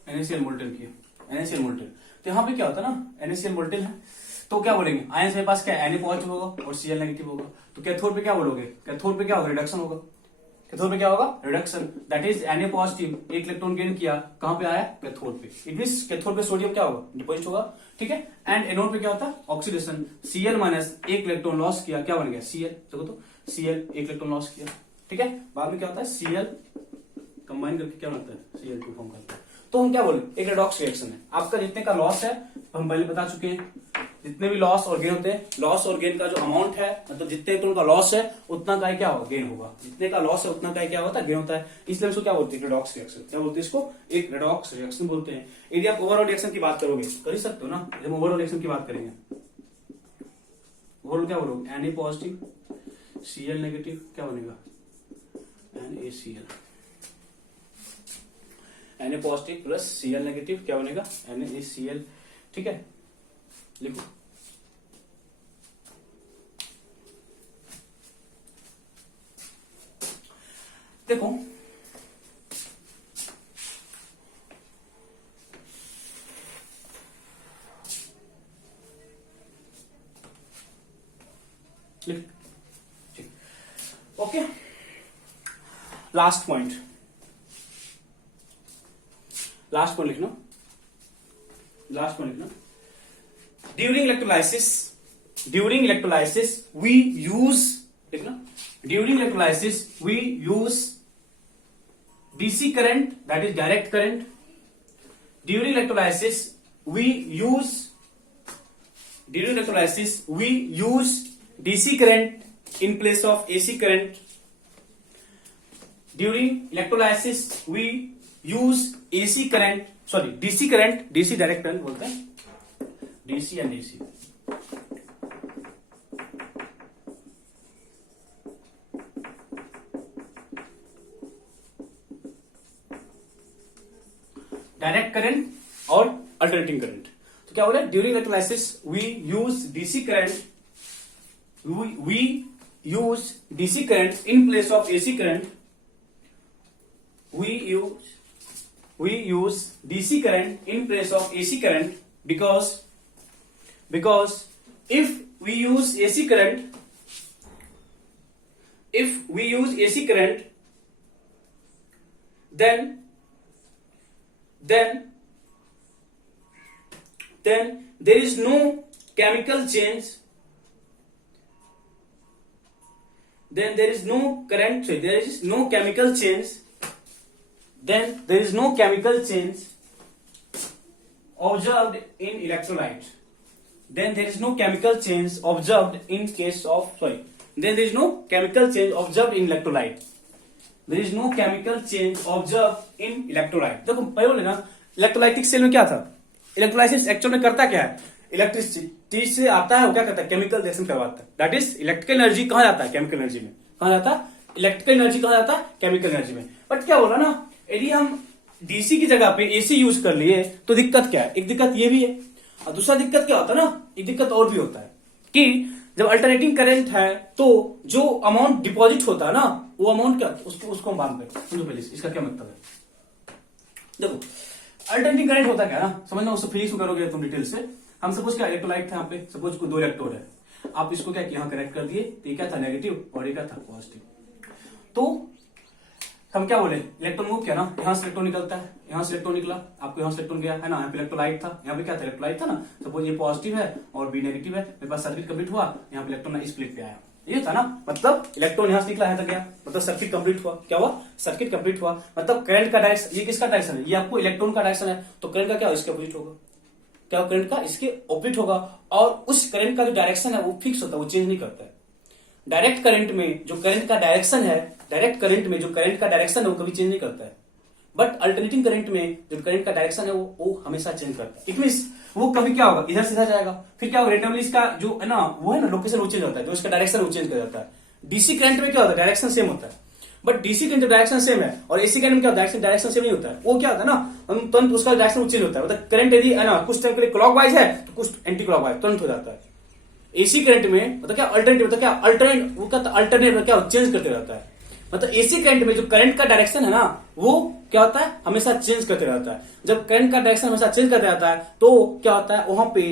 NaCl मोल्टेन। तो यहाँ पे क्या होता है ना, NaCl मोल्टेन है तो क्या बोलेंगे, आयन मेरे पास क्या है, Na पॉजिटिव होगा और Cl नेगेटिव होगा। तो कैथोड पे क्या बोलोगे, कैथोड पे क्या होगा, रिडक्शन होगा। कैथोड पे क्या होगा, reduction, that is Na positive एक इलेक्ट्रॉन गेन किया, कहां पे आया, कैथोड पे। इट मींस कैथोड पे सोडियम क्या होगा, डिपॉजिट होगा, ठीक है। एंड एनोड पे क्या होता है, ऑक्सीडेशन, Cl माइनस एक इलेक्ट्रॉन लॉस किया, क्या बन गया, Cl। देखो तो Cl एक इलेक्ट्रॉन लॉस किया, ठीक है। बाद में क्या होता है, Cl कंबाइन करके क्या बनता है, Cl2 फॉर्म करता है। तो हम क्या बोले, एक रेडॉक्स रिएक्शन है। आपका जितने का लॉस है हम पहले बता चुके हैं, जितने भी लॉस और गेन होते हैं, लॉस और गेन का जो अमाउंट है, मतलब जितने इलेक्ट्रॉन का लॉस है उतना का क्या होगा, गेन होगा। जितने का लॉस है उतना का क्या होता है, गेन होता है। इसलिए इसको क्या बोलते हैं, रेडॉक्स रिएक्शन। क्या बोलते हैं इसको, एक रेडॉक्स रिएक्शन बोलते हैं। यदि आप ओवरऑल रिएक्शन की बात करोगे, कर ही सकते हो ना, जब ओवरऑल रिएक्शन की बात करेंगे, ओवरऑल क्या बोलोगे, Na पॉजिटिव Cl नेगेटिव, क्या बनेगा, NaCl। Na positive plus Cl negative क्या बनेगा, NaCl, ठीक है। लिखो, देखो लिख, ठीक, ओके। लास्ट पॉइंट लिखना, ड्यूरिंग इलेक्ट्रोलाइसिस वी यूज, देखना, during electrolysis we use DC current, that is direct current. During electrolysis we use DC current in place of AC current. During electrolysis we use DC current, DC direct current बोलते हैं, DC and AC. Direct current और alternating current. तो क्या बोले, during electrolysis we use DC current, we use DC current in place of AC current. We use DC current in place of AC current because if we use AC current, then there is no chemical change. Then there is no current, so there is no chemical change. Then there is no chemical change observed in electrolyte. Then there is no chemical change observed in case of Then there is no chemical change observed in electrolyte. There is no chemical change observed in electrolyte. देखो पहले बोले ना, electrolytic cell में क्या था, electrolysis actual में करता क्या है, इलेक्ट्रिसिटी से आता है, वो क्या करता है, केमिकल रिएक्शन करवाता है। दैट इज इलेक्ट्रिकल एनर्जी कहां जाता है, केमिकल एनर्जी में। कहां जाता है, इलेक्ट्रिकल एनर्जी कहां जाता है, केमिकल एनर्जी में। बट क्या बोला ना, यदि हम डीसी की जगह पे एसी यूज कर लिए तो दिक्कत क्या है, एक दिक्कत ये भी है, और दूसरा दिक्कत क्या होता है ना, एक दिक्कत और भी होता है कि जब अल्टरनेटिंग करंट है तो जो अमाउंट डिपॉजिट होता है ना, वो अमाउंट क्या, उसको हम बांध पे समझो पहले इसका क्या मतलब है। देखो अल्टरनेटिंग करंट होता क्या है ना, समझना, उससे फिजिक्स में करोगे तुम डिटेल से। हम सपोज क्या इलेक्ट्रोलाइट था, यहाँ पे सपोज कोई 2 इलेक्ट्रोड है, आप इसको क्या किया, यहाँ कनेक्ट कर दिए, तो ये क्या था, नेगेटिव, और ये क्या था, पॉजिटिव। तो हम क्या बोले, इलेक्ट्रॉन मूव किया ना, यहाँ से इलेक्ट्रॉन निकलता है, यहाँ से इलेक्ट्रॉन निकला, आपको यहाँ से इलेक्ट्रॉन गया है ना, यहाँ पे इलेक्ट्रोलाइट था, यहाँ पे क्या था, इलेक्ट्रोलाइट था ना, सपोज ये पॉजिटिव है और बी नेगेटिव है, मेरे पास सर्किट कंप्लीट हुआ, यहाँ पे इलेक्ट्रॉन इस प्लेट पे आया, ये था ना, मतलब इलेक्ट्रॉन यहाँ से निकला, यहाँ तक गया, मतलब सर्किट कंप्लीट हुआ। क्या हुआ, सर्किट कंप्लीट हुआ, मतलब करंट का डायरेक्शन, ये किसका डायरेक्शन है, ये आपको इलेक्ट्रॉन का डायरेक्शन है, तो करंट का क्या, इसके अपोजिट होगा, क्या करंट का इसके ऑपोजिट होगा, और उस करंट का जो डायरेक्शन है वो फिक्स होता है, वो चेंज नहीं करता है। डायरेक्ट करंट में जो करंट का डायरेक्शन है, वो कभी चेंज नहीं करता है। बट अल्टरनेटिंग करंट में जो करंट का डायरेक्शन है वो हमेशा चेंज करता है। इट मींस वो कभी क्या होगा, इधर सीधा जाएगा, फिर क्या होगा, रेंडमली इसका जो है ना, वो है ना लोकेशन, वो चेंज होता है, जो इसका डायरेक्शन वो चेंज कर जाता है। डीसी करंट में क्या होता है, डायरेक्शन सेम होता है, but DC current direction same है, और एसी करंट में क्या डायरेक्शन सेम नहीं होता है। वो क्या होता है ना, हम तुरंत उसका डायरेक्शन चेंज होता है, मतलब करंट यदि है ना कुछ टाइम के लिए क्लॉकवाइज है तो कुछ एंटी क्लॉकवाइज तुरंत हो जाता है। एसी करंट में मतलब क्या अल्टरनेट, मतलब क्या अल्टरनेट, वो क्या अल्टरनेट क्या चेंज करते रहता है। मतलब एसी करंट में जो करंट का डायरेक्शन है ना, वो क्या होता है, हमेशा चेंज करते रहता है। जब करंट का डायरेक्शन हमेशा चेंज करते रहता है तो क्या होता है, वहां पे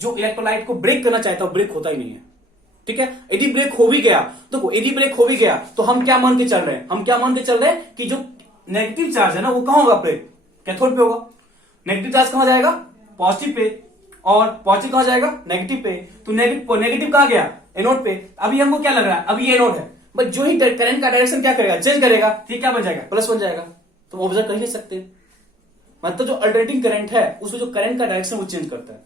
जो इलेक्ट्रोलाइट को ब्रेक करना चाहता है ब्रेक होता ही नहीं है। ठीक है, यदि ब्रेक हो भी गया, देखो यदि ब्रेक हो भी गया तो हम क्या मान के चल रहे हैं, कि जो नेगेटिव चार्ज है ना वो कहां होगा, ब्रेक कैथोड पे होगा। नेगेटिव चार्ज कहां जाएगा, पॉजिटिव पे, और पॉजिटिव कहां जाएगा, नेगेटिव पे। तो नेगेटिव कहां गया, एनोड पे। अभी हमको क्या लग रहा है, अभी ये एनोड है, बट जो ही करंट का डायरेक्शन क्या करेगा, चेंज करेगा, तो क्या बन जाएगा, प्लस बन जाएगा। तो ऑब्जर्व कर ही नहीं सकते, मतलब जो अल्टरनेटिंग करंट है उसमें जो करंट का डायरेक्शन वो चेंज करता है।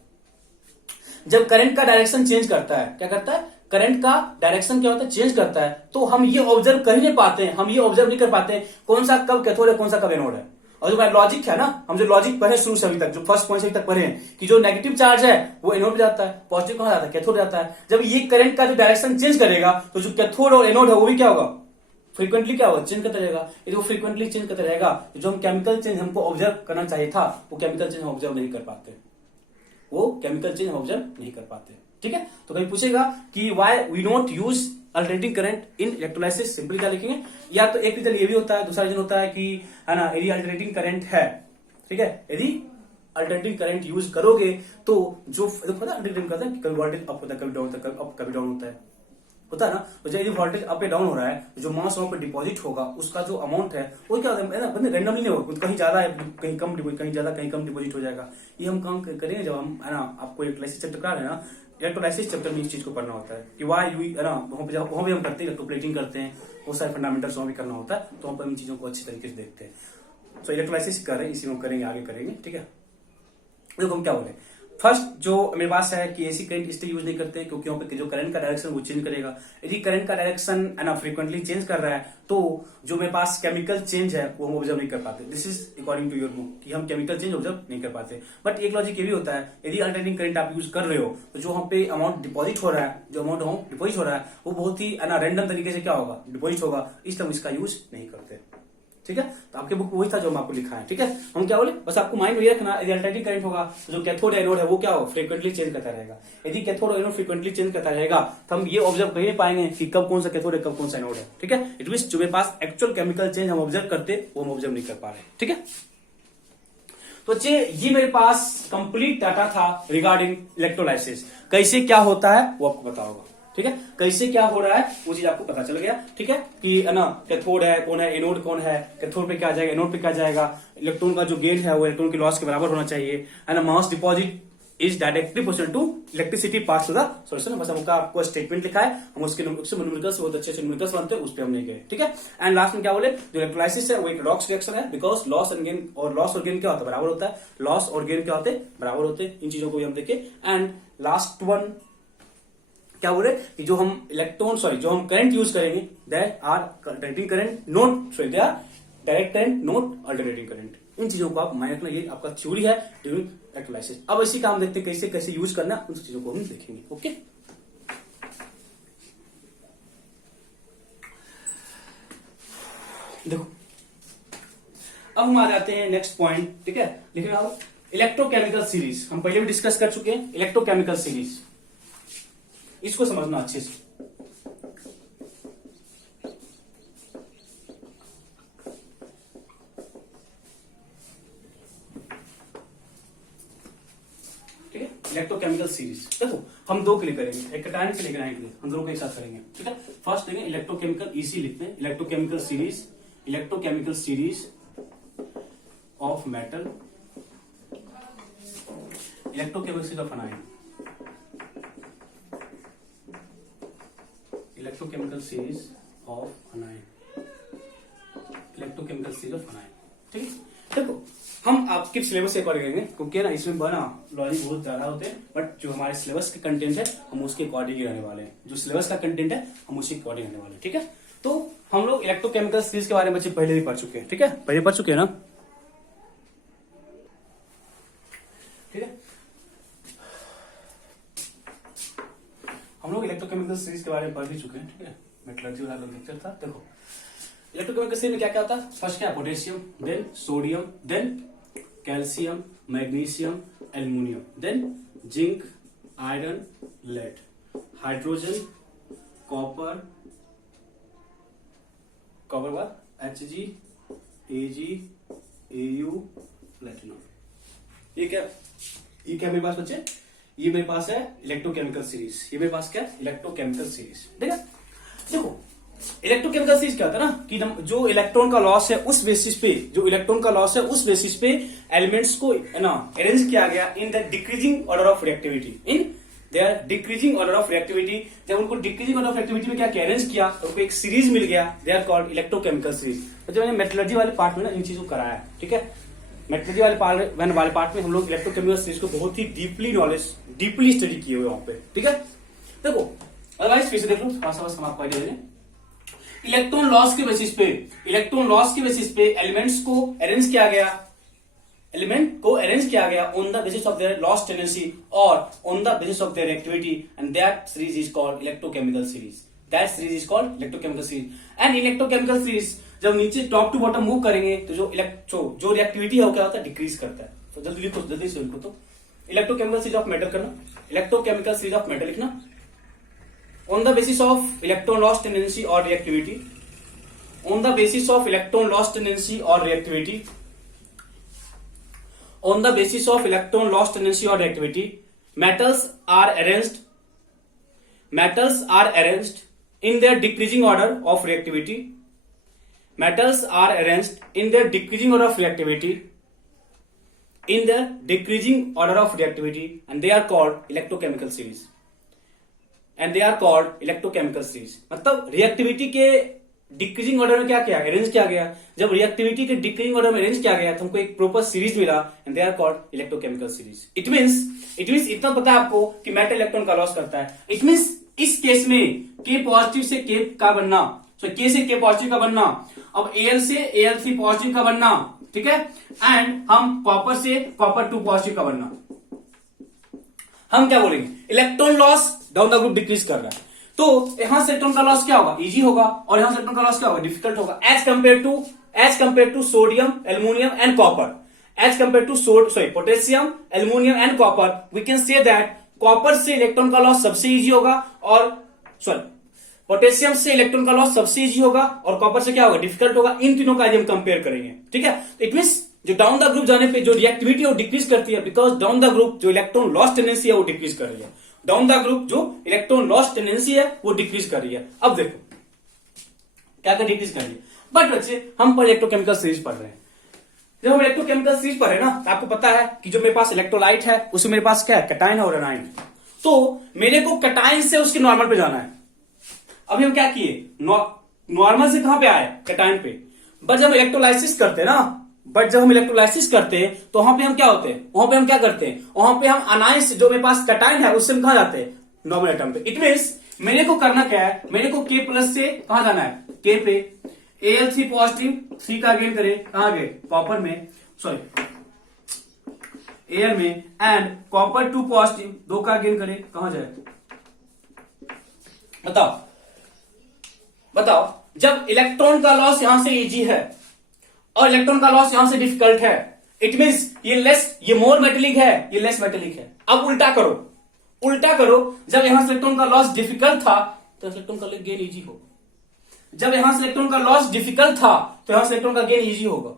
जब करंट का डायरेक्शन चेंज करता है, क्या करता है, करंट का डायरेक्शन क्या होता है, चेंज करता है, तो हम ये ऑब्जर्व कर ही नहीं पाते हैं, हम ये ऑब्जर्व नहीं कर पाते कौन सा कब कैथोड है, कौन सा कब एनोड है। और जो लॉजिक है ना, हम जो लॉजिक पढ़े शुरू से अभी तक, जो फर्स्ट पॉइंट से अभी तक पढ़े हैं, कि जो नेगेटिव चार्ज है वो एनोड पे जाता है, पॉजिटिव कहां जाता है, कैथोड जाता है। जब ये करंट का जो डायरेक्शन चेंज करेगा तो जो कैथोड और एनोड है वो भी क्या होगा, फ्रीक्वेंटली क्या होगा, चेंज करता रहेगा। यदि वो फ्रीक्वेंटली चेंज करता रहेगा तो जो हम केमिकल चेंज हमको ऑब्जर्व करना चाहिए था, वो केमिकल चेंज हम ऑब्जर्व नहीं कर पाते, ठीक है। तो कहीं पूछेगा कि why we not use alternating current in electrolysis, simply क्या लिखेंगे, या तो एक रीजन ये भी होता है, दूसरा रीजन होता है कि है ना, यदि अल्टरनेटिंग करंट है, ठीक है, यदि अल्टरनेटिंग करंट यूज करोगे तो जो पता अल्टरनेटिंग करता है, कभी वोल्टेज अप होता है, कभी डाउन होता है, कभी अप कभी डाउन होता है ना। तो जब यदि वोल्टेज अप या डाउन हो रहा है, जो मास वहां पर डिपॉजिट होगा उसका जो अमाउंट है वो क्या होता है ना, रेंडमली नहीं होगा, कहीं ज्यादा है, कहीं कम डिपॉजिट, कहीं ज्यादा कहीं कम डिपॉजिट हो जाएगा। ये हम काम करेंगे जब हम है ना, आपको इलेक्ट्रोलाइसिस चैप्टर करा रहे हैं ना, इलेक्ट्रोलाइसिस चैप्टर में इस चीज को पढ़ना होता है कि वाई यू है ना, वहां भी हम करते हैं, इलेक्ट्रोप्लेटिंग करते हैं, बहुत सारे फंडामेंटल्स वहां भी करना होता है, तो हम पर इन चीजों को अच्छी तरीके से देखते हैं। तो इलेक्ट्रोलाइसिस कर रहे हैं, इसी में करेंगे, आगे करेंगे, ठीक है। देखो हम क्या बोले, फर्स्ट जो मेरे पास है कि एसी करंट इसलिए यूज नहीं करते क्योंकि वहां पे जो करंट का डायरेक्शन वो चेंज करेगा। यदि करंट का डायरेक्शन है ना फ्रीक्वेंटली चेंज कर रहा है तो जो मेरे पास केमिकल चेंज है वो हम ऑब्जर्व नहीं कर पाते। This is according to your book कि हम केमिकल चेंज ऑब्जर्व नहीं कर पाते। बट एक लॉजिक ये भी होता है, यदि अल्टरनेटिंग करंट आप यूज कर रहे हो तो जो वहां पे अमाउंट डिपॉजिट हो रहा है, वो बहुत ही है ना रैंडम तरीके से क्या होगा, डिपॉजिट होगा, इसलिए हम इसका यूज नहीं करते। ठीक है, तो आपके बुक वही था जो हम आपको लिखा है। ठीक है, हम क्या बोले, बस आपको माइंड में ये रखना, यदि अल्टरनेटिंग करंट होगा तो जो कैथोड एनोड है वो क्या हो, फ्रीक्वेंटली चेंज करता रहेगा। यदि कैथोड एनोड फ्रीक्वेंटली चेंज करता रहेगा तो हम ये ऑब्जर्व कर नहीं पाएंगे कि कब कौन सा कैथोड है कब कौन सा एनोड है। ठीक है, इट मींस जो मेरे पास एक्चुअल केमिकल चेंज हम ऑब्जर्व करते वो हम ऑब्जर्व नहीं कर पा रहे। ठीक है, तो ये मेरे पास कंप्लीट डाटा था रिगार्डिंग इलेक्ट्रोलाइसिस, कैसे क्या होता है वो आपको पता होगा। ठीक है, कैसे क्या हो रहा है वो चीज आपको पता चल गया। ठीक है, कि ना कैथोड है कौन है, एनोड कौन है, कैथोड पे क्या जाएगा, एनोड पे क्या जाएगा, इलेक्ट्रॉन का जो गेन है वो इलेक्ट्रॉन के लॉस के बराबर होना चाहिए, है ना। Mass deposit is directly proportional to electricity pass to the solution. बस हमका आपको स्टेटमेंट लिखा है, हम उसके न्यूमेरिकल्स बहुत अच्छे न्यूमेरिकल्स बनते हैं, उस पर हम नहीं गए। ठीक है, एंड लास्ट में क्या बोले, जो इलेक्ट्रोलाइसिस है वो एक रेडॉक्स रिएक्शन है, बिकॉज लॉस एंड गेन, और लॉस और गेन क्या होता है, बराबर होता है। लॉस और गेन क्या होते हैं, बराबर होते हैं। इन चीजों को भी हम देखें। एंड लास्ट वन क्या बोले कि जो हम जो हम करंट यूज करेंगे, they are alternating current, not they are direct current, not alternating current. इन चीजों को आप माइंड रखना, ये आपका थ्योरी है ड्यूरिंग इलेक्ट्रोलाइसिस। अब इसी काम देखते हैं कैसे कैसे यूज करना, उन चीजों को हम देखेंगे। ओके, देखो अब हम आ जाते हैं नेक्स्ट पॉइंट। ठीक है, लिख रहा हूं इलेक्ट्रोकेमिकल सीरीज। हम पहले भी डिस्कस कर चुके हैं इलेक्ट्रोकेमिकल सीरीज, इसको समझना अच्छे से। ठीक है, इलेक्ट्रोकेमिकल सीरीज देखो हम दो के लिए करेंगे, एक कैटायन के लिए के लिए हम दोनों को एक साथ करेंगे। ठीक है, फर्स्ट देखेंगे इलेक्ट्रोकेमिकल, इसी लिखते हैं electrochemical series, electrochemical series of metal, electrochemical series of अनायन, electrochemical series of अनायन, electrochemical series of अनायन। ठीक है, देखो हम आपके सिलेबस से अकॉर्डिंग करेंगे, क्योंकि ना इसमें बना लॉजिक बहुत ज्यादा होते हैं, बट जो हमारे सिलेबस के कंटेंट है हम उसके अकॉर्डिंग ही रहने वाले हैं। जो सिलेबस का कंटेंट है हम उसी के अकॉर्डिंग रहने वाले हैं। ठीक है, तो हम लोग इलेक्ट्रोकेमिकल सीरीज के बारे में बच्चे पहले भी पढ़ चुके हैं। ठीक है, पहले पढ़ चुके हैं ना। ठीक है, हम लोग इलेक्ट्रोकेमिकल सीरीज के बारे में पढ़ भी चुके हैं। ठीक है, मेटलर्जी वाला लेक्चर था। देखो इलेक्ट्रोकेमिकल सीरीज में क्या क्या था, फर्स्ट क्या, potassium, then sodium, then calcium, magnesium, aluminium, then zinc, iron, lead, hydrogen, copper, copper बाद Hg, Ag, Au, प्लेटिनम। ये क्या मेरे पास बच्चे, ये मेरे पास है इलेक्ट्रोकेमिकल सीरीज। ये मेरे पास क्या है, इलेक्ट्रोकेमिकल सीरीज। ठीक है, देखो इलेक्ट्रोकेमिकल सीरीज क्या होता है ना कि जो इलेक्ट्रॉन का लॉस है उस बेसिस पे, जो इलेक्ट्रॉन का लॉस है उस बेसिस पे एलिमेंट्स को ना अरेंज किया गया in the decreasing order of reactivity, in their decreasing order of reactivity. जब उनको डिक्रीजिंग ऑर्डर ऑफ रिएक्टिविटी में क्या अरेंज किया तो उनको एक सीरीज मिल गया, they are called electrochemical series. तो जब मैंने मेटलर्जी वाले पार्ट में ना इन चीजों को कराया। ठीक है, मेटलर्जी वाले पार्ट में हम लोग इलेक्ट्रोकेमिकल सीरीज को बहुत ही डीपली स्टडी किए हुए वहां पे। ठीक है, देखो अदरवाइज फिर से देख लो, बस हम आपको आइडिया दें। इलेक्ट्रॉन लॉस के बेसिस पे एलिमेंट्स को अरेंज किया गया, on the basis of their loss tendency और on the basis of their activity, and that series is called electrochemical series. And electrochemical series जब नीचे टॉप टू बॉटम मूव करेंगे तो जो रिएक्टिविटी है वो क्या होता है, डिक्रीज करता है। तो जल्दी लिखो, जल्दी से लिखो। तो इलेक्ट्रोकेमिकल सीरीज ऑफ मेटल करना, इलेक्ट्रोकेमिकल सीरीज ऑफ मेटल लिखना, on the basis of electron loss tendency or reactivity, on the basis of electron loss tendency or reactivity, on the basis of electron loss tendency or reactivity, metals are arranged in their decreasing order of reactivity, metals are arranged in their decreasing order of reactivity, and they are called electrochemical series, मतलब reactivity के decreasing order में क्या किया, arrange किया गया। जब reactivity के decreasing order में अरेंज किया गया तो हमको एक प्रॉपर सीरीज मिला, and they are called electrochemical series. It means इतना पता है आपको कि मेटल इलेक्ट्रॉन का लॉस करता है। इट मींस इस केस में के पॉजिटिव से के का बनना, के से के पॉजिटिव का बनना, अब Al से Al3 पॉजिटिव का बनना। ठीक है, एंड हम कॉपर से कॉपर 2 पॉजिटिव का बनना। हम क्या बोलेंगे, electron loss down the group decrease कर रहा है, तो यहां से इलेक्ट्रॉन का लॉस क्या होगा, इजी होगा, और यहां से इलेक्ट्रॉन का लॉस क्या होगा, डिफिकल्ट होगा, as as compare to sodium, aluminium and copper. As compare to potassium, aluminium and copper, we can say that copper से इलेक्ट्रॉन का लॉस सबसे इजी होगा और पोटेशियम से इलेक्ट्रॉन का लॉस सबसे इजी होगा और कॉपर से क्या होगा, डिफिकल्ट होगा. इन तीनों का हम कंपेयर करेंगे. ठीक है, इट मीन जो डाउन द ग्रुप जाने पे जो रिएक्टिविटी है वो डिक्रीज करती है, बिकॉज डाउन द ग्रुप जो इलेक्ट्रॉन लॉस टेंडेंसी है वो डिक्रीज कर रही है. डाउन द ग्रुप जो इलेक्ट्रॉन लॉस टेंडेंसी है वो डिक्रीज कर रही है. अब देखो क्या क्या डिक्रीज कर रही है. बट बच्चे हम पर इलेक्ट्रोकेमिकल सीरीज पढ़ रहे हैं. जब हम इलेक्ट्रोकेमिकल सीरीज पढ़ रहे हैं ना, तो आपको पता है कि जो मेरे पास इलेक्ट्रोलाइट है उसमें मेरे पास क्या है, कैटायन है और एनायन. तो मेरे को कैटायन से उसके नॉर्मल पे जाना है. अभी हम क्या किए, नॉर्मल से कहां पे आए, कैटायन पे. बट जब इलेक्ट्रोलाइसिस करते हैं ना, तो वहां पे हम क्या होते हैं, वहां पे हम क्या करते हैं, वहां पे हम अनायन से जो मेरे पास कैटायन है उससे हम कहां जाते हैं, नॉर्मल एटम पे. इट मीन्स मेरे को करना क्या है, मेरे को K प्लस से कहां जाना है, K पे. Al3 पॉजिटिव 3 का गेन करे कहां गए, कॉपर में, Al में, एंड कॉपर 2 पॉजिटिव 2 का गेन करे कहां जाए, बताओ. जब इलेक्ट्रॉन का लॉस यहां से इजी है और इलेक्ट्रॉन का लॉस यहां से डिफिकल्ट है, इट मींस ये मोर मेटेलिक है, ये लेस मेटेलिक है. अब उल्टा करो, जब यहां से इलेक्ट्रॉन का लॉस डिफिकल्ट था तो इलेक्ट्रॉन का गेन इजी होगा. जब यहां से इलेक्ट्रॉन का लॉस डिफिकल्ट था तो यहां से इलेक्ट्रॉन का गेन इजी होगा.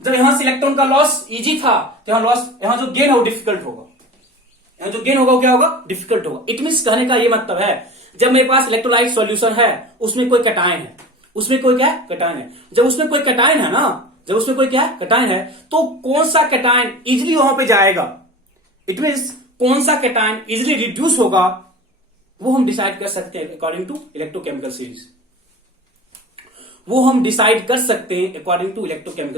जब यहां से इलेक्ट्रॉन का लॉस इजी था तो यहां जो गेन है वो डिफिकल्ट होगा. यहां जो गेन होगा वो क्या होगा, डिफिकल्ट होगा. इट मींस कहने का ये मतलब है, जब मेरे पास इलेक्ट्रोलाइट सॉल्यूशन है उसमें कोई कैटायन है, जब उसमें कोई कैटायन है ना, तो कौन सा कैटायन इजिली वहां पे जाएगा, इट मींस कौन सा कैटायन इजिली रिड्यूस होगा, वो हम डिसाइड कर सकते हैं according to electrochemical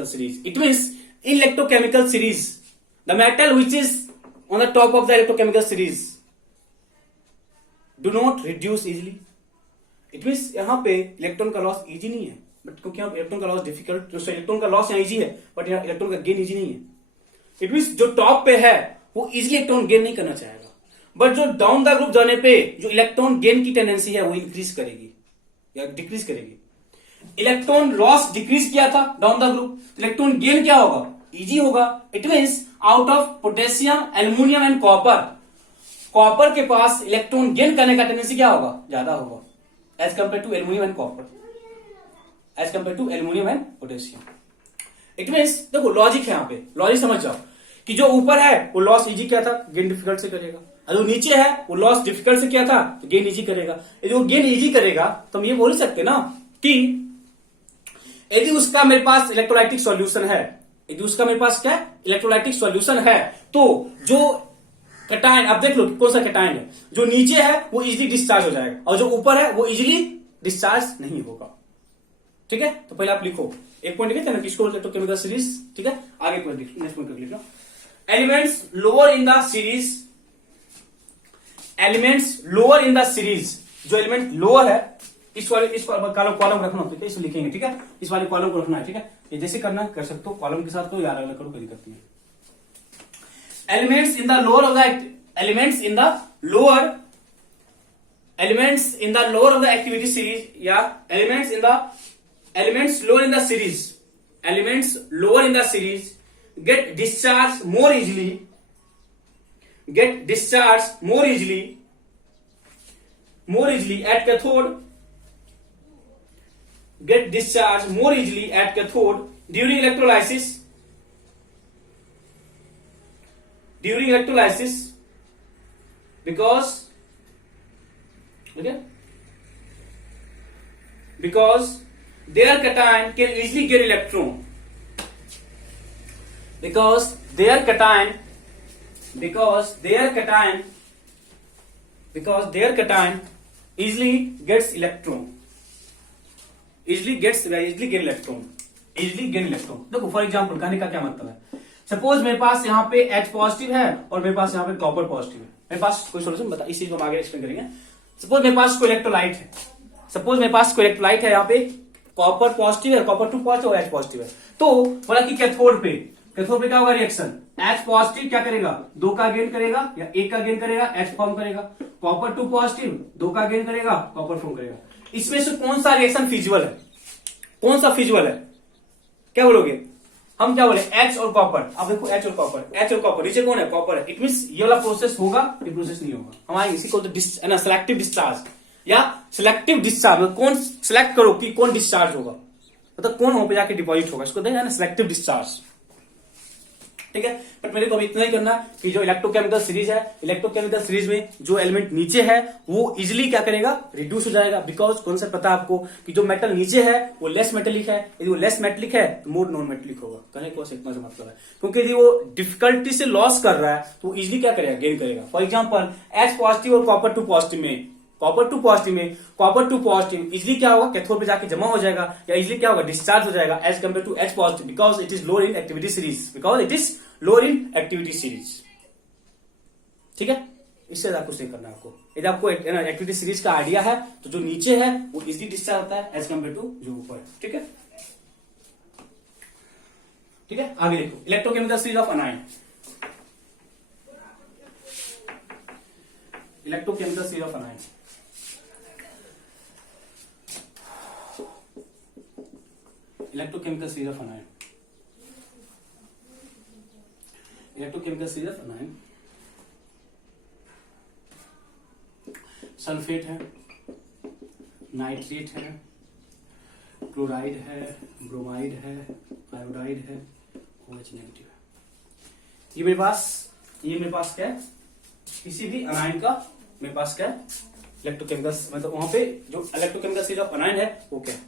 series. It means in electrochemical series the metal which is on the top of the electrochemical series do not reduce easily. It means यहां पे इलेक्ट्रॉन का loss easy नहीं है, बट क्योंकि यहाँ इलेक्ट्रॉन का loss difficult, electron का loss यहाँ इजी है बट यहाँ इलेक्ट्रॉन का गेन इजी नहीं है. इट मींस जो टॉप पे है वो इजिली इलेक्ट्रॉन गेन नहीं करना चाहेगा, बट जो डाउन द ग्रुप जाने पे जो इलेक्ट्रॉन गेन की टेंडेंसी है वो इंक्रीज करेगी या डिक्रीज करेगी. इलेक्ट्रॉन लॉस डिक्रीज किया था down the group, electron gain क्या होगा, इजी होगा. It means out of potassium, aluminium and copper के पास इलेक्ट्रॉन गेन करने का टेंडेंसी क्या होगा, ज्यादा होगा as compare to aluminium and copper, as compare to aluminium and potassium. It means देखो लॉजिक है, यहाँ पे लॉजिक समझ जाओ कि जो ऊपर है वो लॉस इजी किया था, गेन डिफिकल्ट से करेगा, और जो नीचे है वो लॉस डिफिकल्ट से किया था तो गेन इजी करेगा. जो गेन इजी करेगा तो हम ये बोल सकते ना कि यदि उसका मेरे पास इलेक्ट्रोलाइटिक सॉल्यूशन है, तो जो कैटायन, अब देख लो कौन सा कैटायन है, जो नीचे है वो इजीली डिस्चार्ज हो जाएगा और जो ऊपर है वो इजीली डिस्चार्ज नहीं होगा. ठीक है, तो पहले आप लिखो एक पॉइंट लिखे थे ना किसको इलेक्ट्रोकेमिकल सीरीज. ठीक है, आगे पॉइंट नेक्स्ट पॉइंट लिख लो. Elements lower in the series, जो एलिमेंट लोअर है इस कॉलम रखना होता है, इसमें लिखेंगे. ठीक है, इस वाले कॉलम को रखना है. ठीक है, ये जैसे करना कर सकते हो, कॉलम के साथ कोई अलग अलग करो, कोई दिक्कत नहीं है. Elements in the lower of the activity series, या elements lower in the series get discharged more easily at cathode, during electrolysis, because their cation can easily get electron, because their cation easily gets electron. देखो for example कहने का क्या मतलब है, suppose मेरे पास यहाँ पे H पॉजिटिव है और मेरे पास यहाँ पे कॉपर पॉजिटिव है. मेरे पास कोई सोल्यूशन बता, इस चीज को हम आगे एक्सप्लेन करेंगे. सपोज मेरे पास कोई इलेक्ट्रोलाइट है, यहाँ पे कॉपर पॉजिटिव है, कॉपर 2 पॉजिटिव और H पॉजिटिव है. तो बोला कि कैथोड पे क्या होगा रिएक्शन, H पॉजिटिव क्या करेगा, 2 का गेन करेगा या 1 का गेन करेगा, H फॉर्म करेगा. कॉपर 2 पॉजिटिव 2 का गेन करेगा, कॉपर फॉर्म करेगा. इसमें से कौन सा रिएक्शन फिजिबल है, क्या बोलोगे? हम क्या बोले? एच और कॉपर। अब देखो एच और कॉपर, एच और कॉपर, नीचे कौन है? कॉपर है। इट मींस ये वाला प्रोसेस होगा, ये प्रोसेस नहीं होगा। हमारे इसी को तो सेलेक्टिव डिस्चार्ज या सिलेक्टिव डिस्चार्ज, कौन सिलेक्ट करो कि कौन डिस्चार्ज होगा, मतलब कौन वहां पे जाके डिपॉजिट होगा, इसको देखा ना सिलेक्टिव डिस्चार्ज। ठीक है, बट मेरे को अभी इतना ही करना कि जो इलेक्ट्रोकेमिकल सीरीज है, इलेक्ट्रोकेमिकल सीरीज में जो एलिमेंट नीचे है वो इजिली क्या करेगा? रिड्यूस हो जाएगा। बिकॉज कौन सा पता है आपको कि जो मेटल नीचे है वो लेस मेटेलिक है, यदि वो लेस मेटेलिक है तो मोर नॉन मेटेलिक होगा। कहने को इतना मतलब है, क्योंकि यदि वो डिफिकल्टी से लॉस कर रहा है तो वो इजिली क्या करेगा? गेन करेगा। फॉर एग्जाम्पल एच पॉजिटिव और कॉपर टू पॉजिटिव में, कॉपर टू पॉजिटिव इजिली क्या होगा? कैथोड पे जाके जमा हो जाएगा, या इजिली क्या होगा? डिस्चार्ज हो जाएगा as compare to H positive, because it is lower in activity series, because it is lower in activity series. ठीक है, इससे ज्यादा कुछ नहीं करना आपको। यदि आपको एक्टिविटी सीरीज का आइडिया है तो जो नीचे है वो इजिली डिस्चार्ज होता है एज कम्पेयर टू जो ऊपर है। ठीक है, ठीक है, आगे देखो electrochemical series of अनायन। Electrochemical series of अनायन, electrochemical series of अनायन, electrochemical series of अनायन। Sulphate है, नाइट्रेट है, क्लोराइड है, ब्रोमाइड है, आयोडाइड है, OH नेगेटिव है। ये मेरे पास क्या है? किसी भी अनायन का मेरे पास क्या है? इलेक्ट्रोकेमिकल, मतलब वहां पे जो इलेक्ट्रोकेमिकल सीरीज ऑफ अनायन है वो क्या है?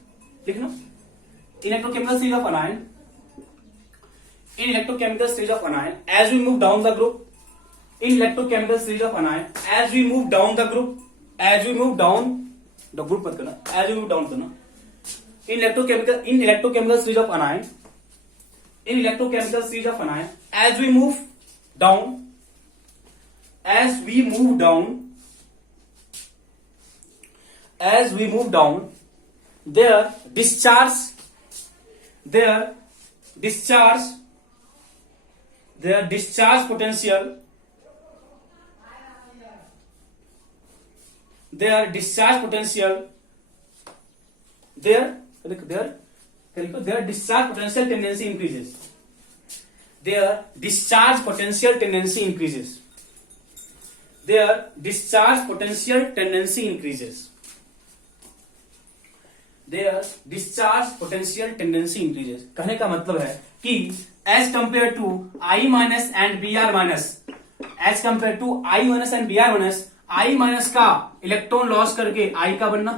लिख लो, electrochemical series of anion. In electrochemical series of anion, as we move down the group, in electrochemical series of anion, as we move down the group, as we move down the group मत करना, as we move down करना। In electrochemical series of anion, in electrochemical series of anion, as we move down, as we move down, as we move down, their discharge potential, their discharge potential tendency increases, their discharge potential tendency increases, their discharge potential tendency increases, their discharge potential tendency increases। कहने का मतलब है कि as compared to I minus and Br minus, as compared to I minus and Br minus, I minus का electron loss करके I का बनना,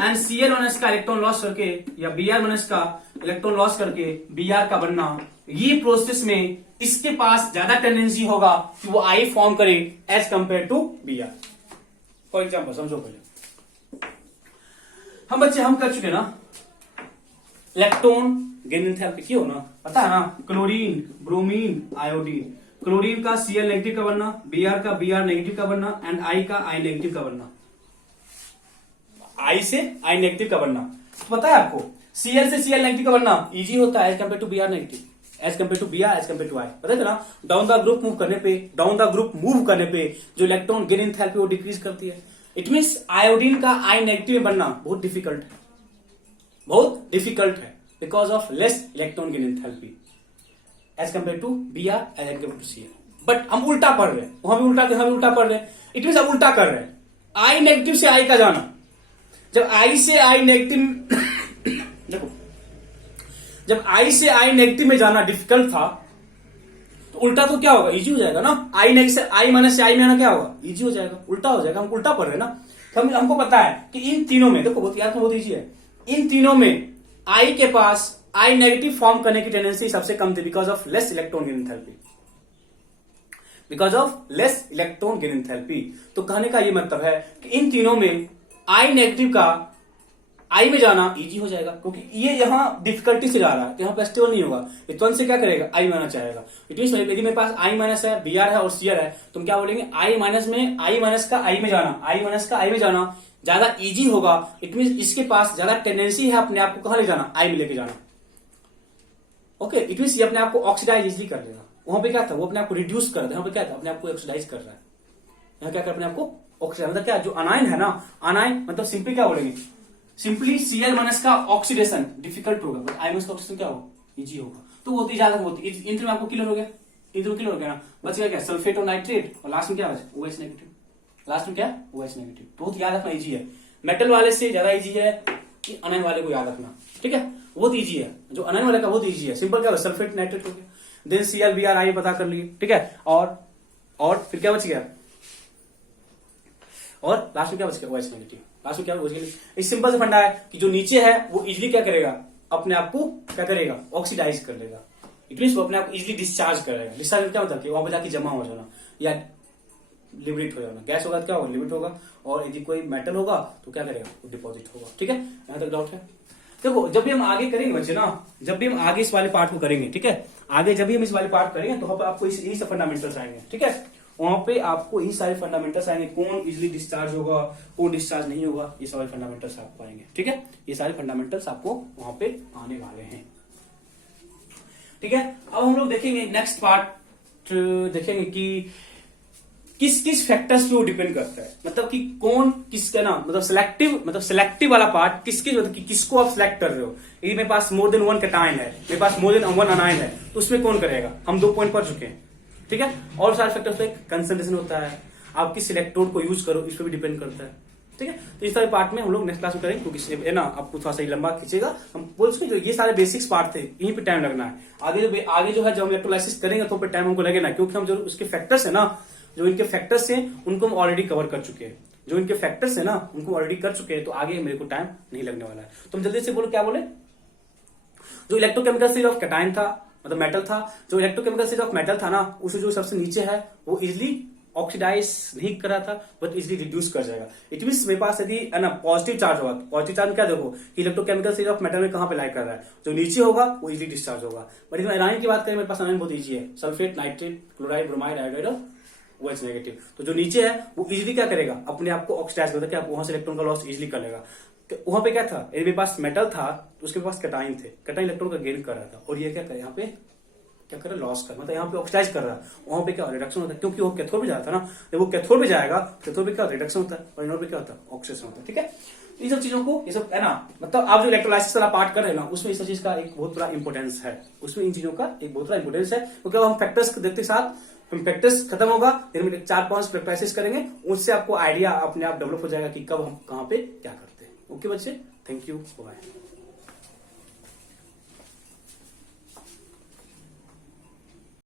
and Cl minus का इलेक्ट्रॉन लॉस करके या Br माइनस का इलेक्ट्रॉन लॉस करके Br का बनना, ये प्रोसेस में इसके पास ज्यादा टेंडेंसी होगा कि वो I फॉर्म करे as compare to Br। For example समझो, पहले हम बच्चे हम कर चुके ना इलेक्ट्रॉन गेन एंथैल्पी की हो ना, पता है ना? Chlorine, bromine, iodine. क्लोरीन का Cl नेगेटिव का बनना, Br का Br नेगेटिव का बनना, एंड I का I नेगेटिव का बनना, I से I नेगेटिव का बनना। तो पता है आपको Cl से Cl नेगेटिव का बनना इजी होता है as compare to Br negative, as compare to Br, as compare to I। पता है ना? डाउन द ग्रुप मूव करने पे जो इलेक्ट्रॉन गेन एंथैल्पी वो डिक्रीज करती है। इट मींस आयोडीन का I नेगेटिव में बनना बहुत डिफिकल्ट है because of less electron gain enthalpy as compare to Br, as compare to Cl। But हम उल्टा पढ़ रहे हैं, वहां भी उल्टा पढ़ रहे हैं। इट मींस हम उल्टा कर रहे हैं, I नेगेटिव से I का जाना। जब I से I नेगेटिव देखो, जब I से I नेगेटिव में जाना डिफिकल्ट था तो उल्टा तो क्या होगा? इजी हो जाएगा ना। I नेगेटिव से I माइनस से I में आना क्या होगा? इजी हो जाएगा, उल्टा हो जाएगा। हम उल्टा पढ़ रहे हैं ना, तो हमको पता है कि इन तीनों में देखो बहुत इजी है। इन तीनों में I के पास I नेगेटिव फॉर्म करने की टेंडेंसी सबसे कम थी because of less electron gain enthalpy, because of less electron gain enthalpy. तो कहने का ये मतलब है कि इन तीनों में I नेगेटिव का I में जाना इजी हो जाएगा, क्योंकि ये यहां डिफिकल्टी से जा रहा है, यहां पे स्टेबल नहीं होगा, ये तुरंत से क्या करेगा? I में आना चाहेगा। इट मींस यदि मेरे पास I माइनस है, Br है और Cl है, तुम क्या बोलेंगे? I माइनस में I माइनस का I में जाना ज्यादा इजी होगा। इट मींस इसके पास ज्यादा टेंडेंसी है अपने आप को कहां ले जाना? I में लेके जाना। ओके, इट मींस ये अपने आप को ऑक्सीडाइज इजिली कर लेगा। वहां पे क्या था? वो अपने आप को रिड्यूस कर रहा है, यहाँ पे क्या था? अपने आप को ऑक्सीडाइज कर रहा है। यहाँ क्या कर अपने आप को ऑक्सीडाइज, मतलब क्या? जो अनायन है ना, अनायन मतलब सिंपली क्या बोलेंगे? सिंपली Cl माइनस का ऑक्सीडेशन डिफिकल्ट होगा, बट I माइनस का ऑक्सीडेशन क्या होगा? इजी होगा। तो वो होती ज्यादा होती इन में आपको क्लियर हो गया, इन क्लियर हो गया ना। बच गया क्या, सल्फेट और नाइट्रेट, और लास्ट में क्या बचा, OH नेगेटिव। लास्ट में क्या, OH नेगेटिव। बहुत याद रखना इजी है, मेटल वाले से ज्यादा इजी है कि अनन वाले को याद रखना, ठीक है। बहुत इजी है, जो अनन वाले का बहुत इजी है, सिंपल क्या है, सल्फेट नाइट्रेट हो गया, देन ClBr पता कर लिए, ठीक है। और फिर क्या बच गया, और लास्ट में क्या बच गया, OH नेगेटिव। लास्ट में क्या बच गया, इस सिंपल से फंडा है कि जो नीचे है वो इजीली क्या करेगा, अपने आप को क्या करेगा, ऑक्सीडाइज कर लेगा। इट मीन वो अपने आप को इजीली डिस्चार्ज करेगा। डिस्चार्ज क्या मतलब कि वहां पर जाके जमा हो जाना या लिबरेट हो जाना। गैस होगा तो क्या होगा, लिबरेट होगा, और यदि कोई मेटल होगा तो क्या करेगा, वो डिपॉजिट होगा, ठीक है। यहां तक डाउट है। देखो जब भी हम आगे करेंगे बच्चे ना, जब भी हम आगे इस वाले पार्ट को करेंगे, ठीक है, आगे जब भी हम इस वाले पार्ट करेंगे तो वहां पर आपको यही सब फंडामेंटल्स आएंगे, ठीक है। वहां पे आपको यही सारे फंडामेंटल्स आएंगे, कौन इजिली डिस्चार्ज होगा, कौन डिस्चार्ज नहीं होगा, ये सारे फंडामेंटल्स आपको आएंगे, ठीक है। ये सारे फंडामेंटल्स आपको वहां पे आने वाले हैं, ठीक है। अब हम लोग देखेंगे नेक्स्ट पार्ट, देखेंगे कि किस किस फैक्टर्स पे वो डिपेंड करता है, मतलब कि कौन किसका ना, मतलब सेलेक्टिव वाला पार्ट किसके, मतलब कि किसको आप सिलेक्ट कर रहे हो। यदि मेरे पास मोर देन 1 कैटायन है, मेरे पास मोर देन 1 अनायन है, तो उसमें कौन करेगा, हम 2 पॉइंट पढ़ चुके हैं, ठीक है। और सारे फैक्टर्स पे कंसंट्रेशन होता है, आप किस इलेक्ट्रोड को यूज करो इस पर भी डिपेंड करता है, ठीक है। तो इस सारे पार्ट में हम लोग नेक्स्ट क्लास में करेंगे, क्योंकि ना आपको थोड़ा सा लंबा खींचेगा। हम बोल सके जो ये सारे बेसिक्स पार्ट थे, यहीं पे टाइम लगना है। आगे जो है जब हम इलेक्ट्रोलाइसिस करेंगे तो टाइम हमको लगेगा, क्योंकि हम जो उसके फैक्टर्स है ना, जो इनके फैक्टर्स हैं उनको हम ऑलरेडी कवर कर चुके हैं, जो इनके फैक्टर्स है ना उनको ऑलरेडी कर चुके हैं, तो आगे मेरे को टाइम नहीं लगने वाला है। तो हम जल्दी से बोलो, क्या बोले, जो इलेक्ट्रोकेमिकल स्टेज ऑफ कैटायन था, मतलब मेटल था, जो इलेक्ट्रोकेमिकल स्टेज ऑफ मेटल था ना, उसमें जो सबसे नीचे है वो इजिली ऑक्सीडाइज नहीं कर रहा था, बट इजिली रिड्यूस कर जाएगा। इट मीन मेरे पास यदि है ना पॉजिटिव चार्ज होगा, पॉजिटिव चार्ज क्या देखो कि इलेक्ट्रोकेमिकल स्टेज ऑफ मेटल में कहां पे लाई कर रहा है, जो नीचे होगा वो इजिली डिस्चार्ज होगा। बट इसमें अनायन की बात करें, मेरे पास अनायन बहुत इजी है, sulphate, nitrate, chloride, bromide, iodide और OH नेगेटिव। तो जो नीचे है वो इजिली क्या करेगा, अपने आप को ऑक्सीडाइज करता है, क्या वहां से इलेक्ट्रॉन का लॉस इजिली कर लेगा। तो वहां पे क्या था, यदि मेरे पास मेटल था तो उसके पास कैटायन थे, कैटायन इलेक्ट्रॉन का गेन कर रहा था, और ये क्या कर यहाँ पे क्या कर रहा है, लॉस कर, मतलब यहाँ पे ऑक्सीडाइज कर रहा है। वहां पे क्या रिडक्शन होता है, क्योंकि वो कैथोड में जाता है ना, जब वो कैथोड में जाएगा, कैथोड में क्या रिडक्शन होता है, और इनोड पे क्या होता है, ऑक्सीडेशन होता है, ठीक है। इन सब चीजों को, ये सब है ना, मतलब आप जो इलेक्ट्रोलाइसिस वाला पार्ट कर रहे हैं ना, उसमें इस चीज का एक बहुत बड़ा इंपोर्टेंस है, उसमें इन चीजों का एक बहुत बड़ा इंपोर्टेंस है, क्योंकि हम फैक्टर्स देखते साथ हम प्रैक्टिस खत्म होगा, फिर हम 4-5 प्रैक्टिस करेंगे, उससे आपको आइडिया अपने आप डेवलप हो जाएगा कि कब हम कहां पे क्या करते हैं। ओके बच्चे, थैंक यू, बाय।